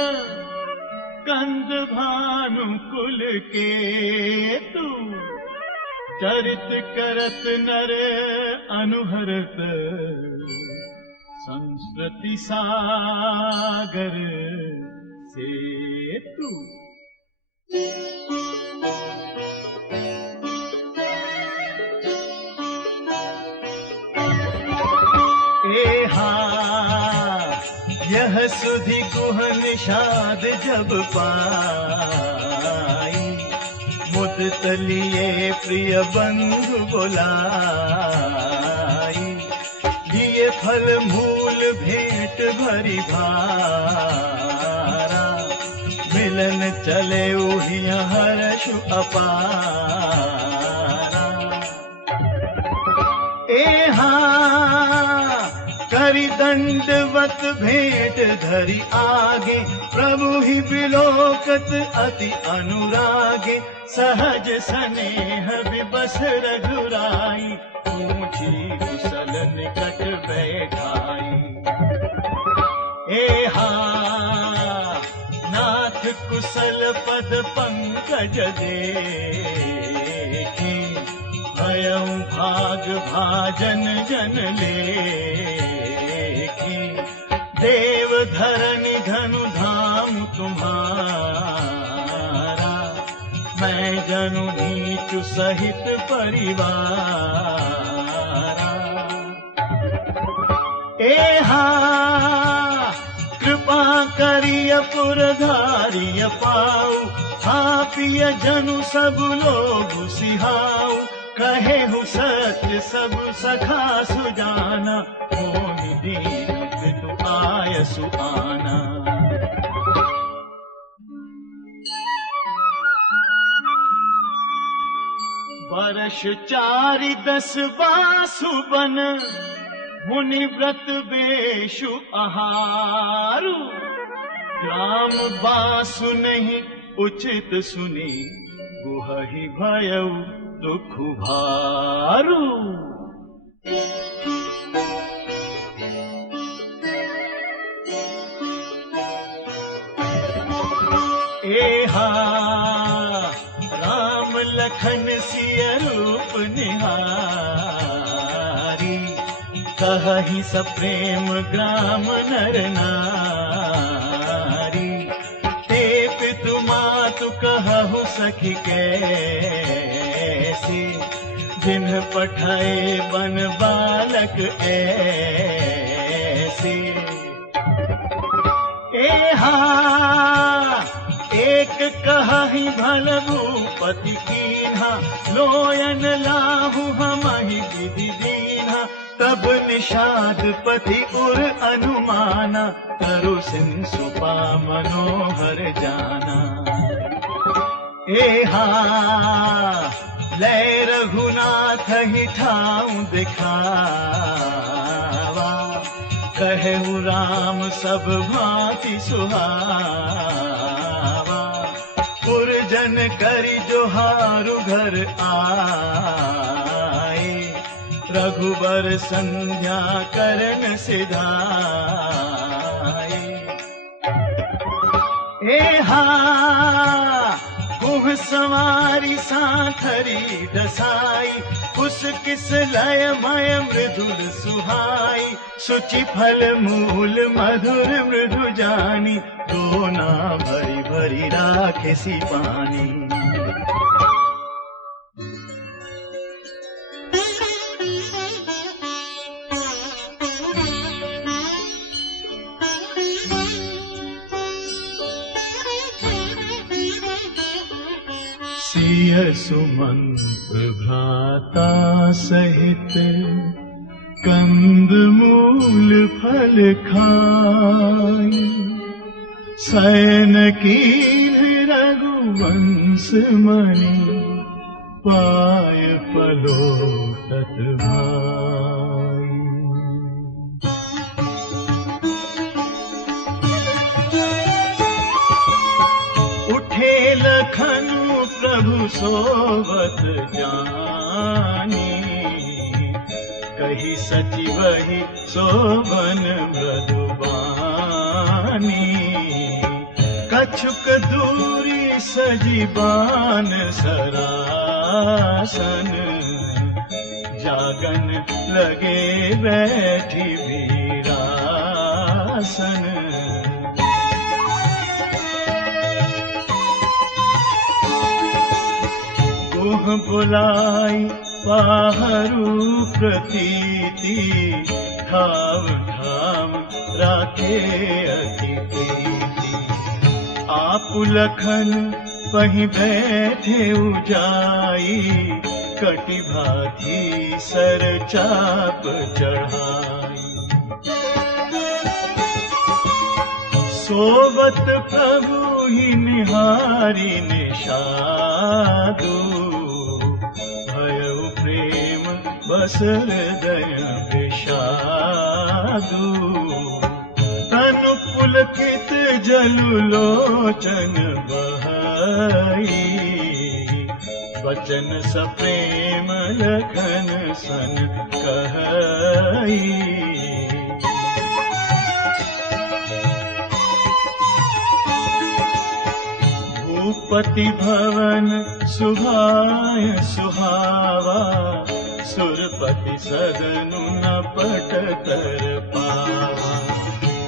कंद भानुकुल के तू, चरित करत नर अनुहरत संस्कृति सागर से तू। यह सुधि गुह निषाद जब पाई, मुद तलिए प्रिय बंधु बोलाई। लिए फल मूल भेंट भरी भारा, मिलन चले उहिया हर्षु अपारा। करि दंडवत भेंट धरि आगे, प्रभु ही बिलोकत अति अनुरागे। सहज स्नेह विबस रघुराई, ऊंची कुशल निकट बैठाई। नाथ कुशल पद पंकज देखे, भयउ भाग भाजन जन लेखे। देव धरनि धनु धाम तुम्हारा, मैं जनु नीचु सहित परिवारा। कृपा करिय पुरधारिय पाऊ, थापिय जनु सब लोग सिहाऊ। कहे हु सत्य सब सखा सुजाना, मोहि दीन तु आय सुआना। वर्ष 4-10 बासु बन, मुनि व्रत बेशु आहारु। ग्राम बासु नहीं उचित सुनी, गुहहि भयउ दुख भारू। राम लखन सिय रूप निहारी, कहहि सप्रेम ग्राम नर नारी। पितु मातु कहु सखी कैसे, जिन्ह पठाए बन बालक ऐसे। एक कहहि भल भूपति कीन्हा, लोयन लाहु हमहि विधि दीन्हा। तब निषाद पति उर अनुमाना, तरु सिंसुपा मनोहर जाना। लय रघुनाथ ही ठाऊं दिखावा, कहे राम सब भांति सुहावा, पुरजन करी जोहारु घर आए, रघुबर संध्या करन सिधाए। एहा गुह सवारी साथरी दसाई, कुस किस लय मय मृदुल सुहाई, सुचि फल मूल मधुर मृदु जानी, दोना भरी भरी राखे सी पानी। सिय सुमंत्र भ्राता सहित, कंद मूल फल खाई, शयन कीन रघुवंश मणि, पाय पलोटत भाई। उठे लखनु प्रभु सोवत जानी, कही सची वही शोभन मृदुबानी। कछुक दूरी सजीबान सरासन, जागन लगे बैठी वीरासन। गुह बुलाई पाहरू प्रतीति, ठाव ठाव राखे अति प्रीति। आप लखन पहीं बैठे उजाई, कटि भाथी सर चाप चढ़ाई। सोवत प्रभु ही निहारी निषादु, भयउ प्रेम बस हृदय विषादु। तनु पुलकित जलु लोचन बहाई, वचन सप्रेम लखन सन कहई। भूपति भवन सुहाय सुहावा, सुरपति सदनु न पट कर पावा।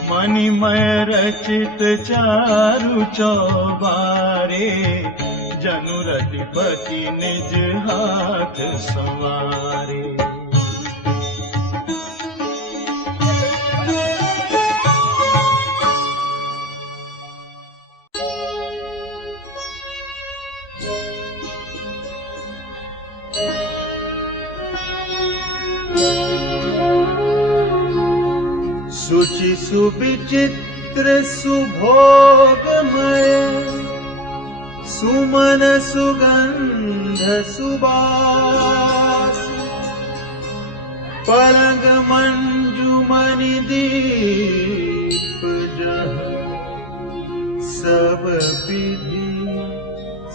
मणिमय रचित चारु चौबारे, जनु रतिपति निज हाथ संवारे। सुचि सुविचित्र सुभोगमय, सुमन सुगंध सुबास। पलंग मंजुमणि दीप जह, सब विधि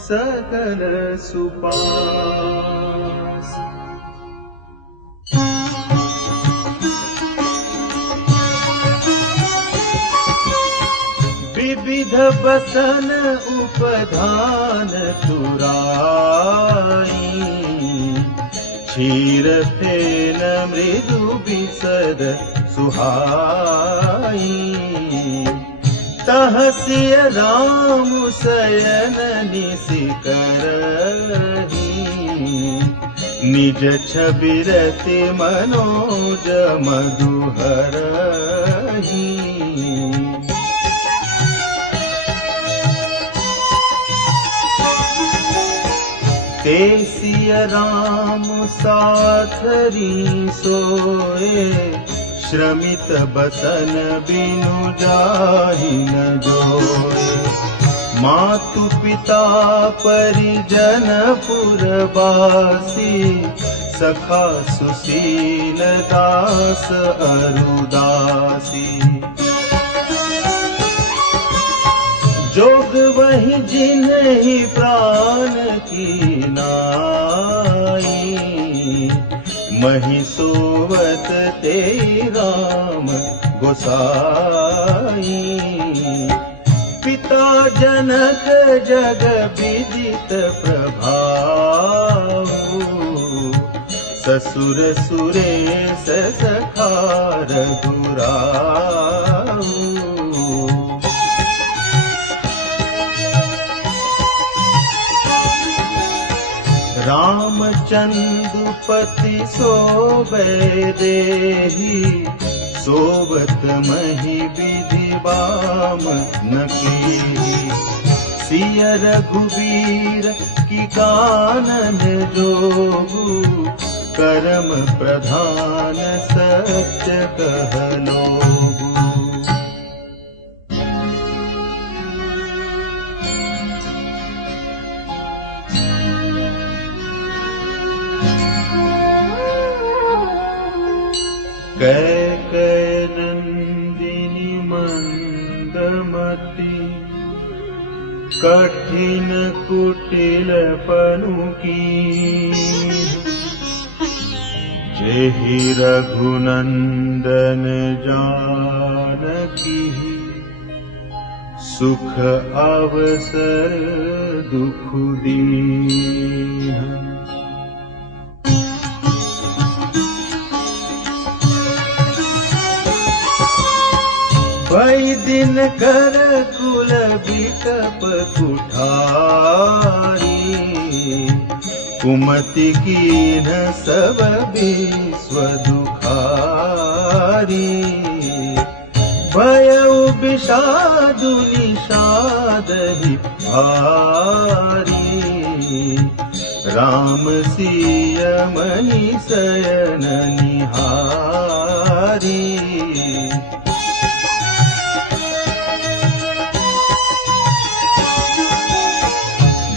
सकल सुपास। विविध बसन उपधान तुराई, क्षीर फेन मृदु बिसद सुहाई। तह सिय राम शयन निसि करही, निज छवि रति मनोज मधुहरही। ते सिय राम साथरी सोए, श्रमित बसन बिनु जाहि न जोए। मातु पिता परिजन पुरवासी, सखा सुशील दास अरुदासी। जोग वही जिन्हि प्राण की नाई, मही सोवत ते राम गोसाई। पिता जनक जग विदित प्रभाव, ससुर सुरेश सखा रघुराऊ। रामचंद्रपति सोबे देहि, सोबत मही विधि बाम न कीही। सिय रघुवीर की कानन जोगु, करम प्रधान सत्य कहलोगु। कैकेयनंदिनी मंदमती, कठिन कुटिल पनु कीन्ह। जेहि रघुनंदन जानकी, सुख अवसर दुख दीन्ह। भई दिन कर कुल बिकप कुठारी, कुमति कीन्ह सब विश्व दुखारी। भयउ विषादु निषाद ही भारी, राम सिय मनि शयन निहारी।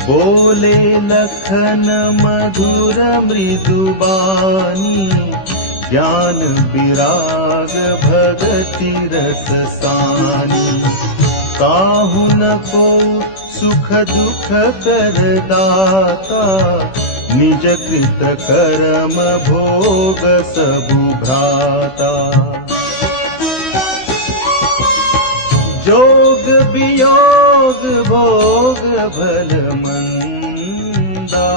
बोले लखन मधुर मृदुबानी, ज्ञान विराग भगति रस सानी। काहू न को सुख दुख कर दाता, निज कृत कर्म भोग सबु भ्राता। जोग वियोग भोग भल मंदा,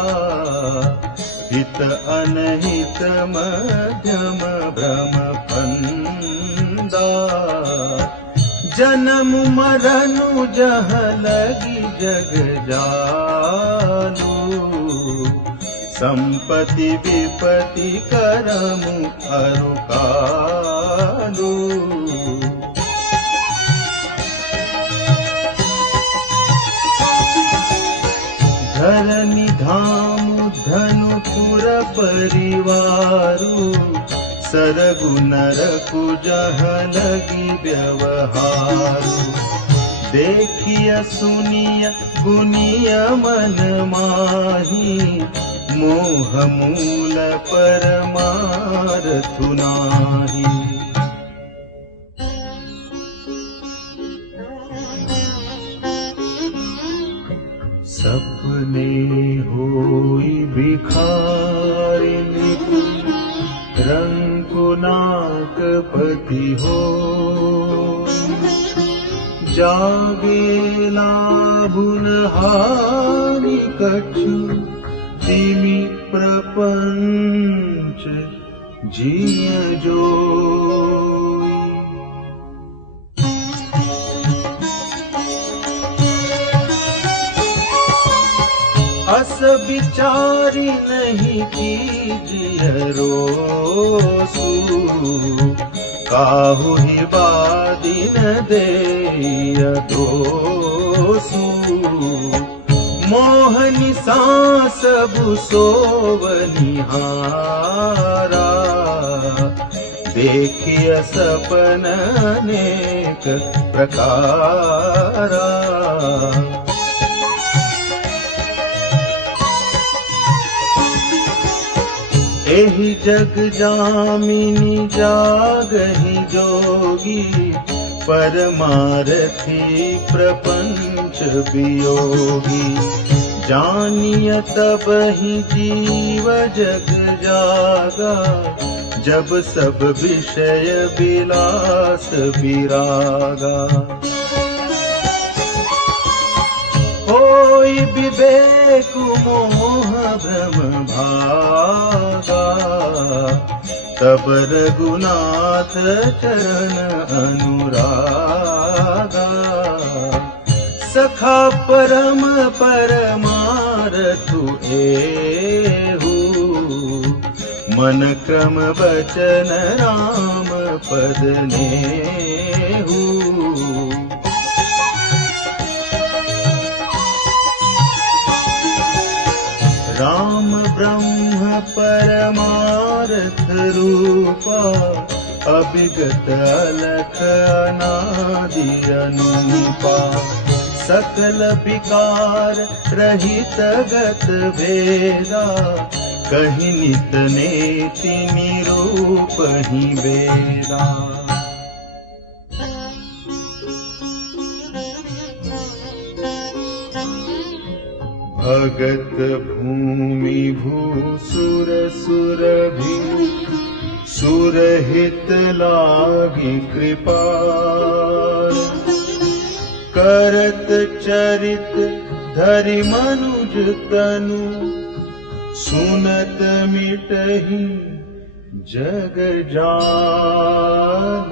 हित अनहित मध्यम भ्रम फंदा। जन्म मरनु जह लगी जग जालू, संपत्ति विपत्ति करमु अरुकालू। धरनी धाम धनुपुर परिवारु, सरगु नरकु जह लगी व्यवहारु। देखिय सुनिय गुनिय मन माही, मोह मूल परमारथु नाही। सपने होई भिखारिणी, रंकुनाक पति हो। जागे लाभुन हानि कछु, तिमि प्रपंच जिय जो। अस विचारी नहीं कीजिए रोसु, काहू ही बादी न देय दोसु। मोहनि सबु सोवनिहारा, देखिय सपन अनेक प्रकारा। एहि जग जामिनी जागहि जोगी, परमारथी प्रपंच वियोगी। जानिय तबहि जीव जग जागा, जब सब विषय विलास विरागा। होई विवेक मोह भ्रम भागा, तब रघुनाथ चरण अनुरागा। सखा परम परमारथु एहु, मन क्रम वचन राम पद नेहु। राम ब्रह्म परमार्थ रूपा, अभिगत अलख अनादि अनूपा। सकल विकार रहित गत भेदा, कहीं नित नेति निरूप ही वेदा। भगत भूमि भूसुर सुरभि, सुरहित लागी कृपाल। करत चरित धरि मनुज तनु, सुनत मिटहि जग जाल।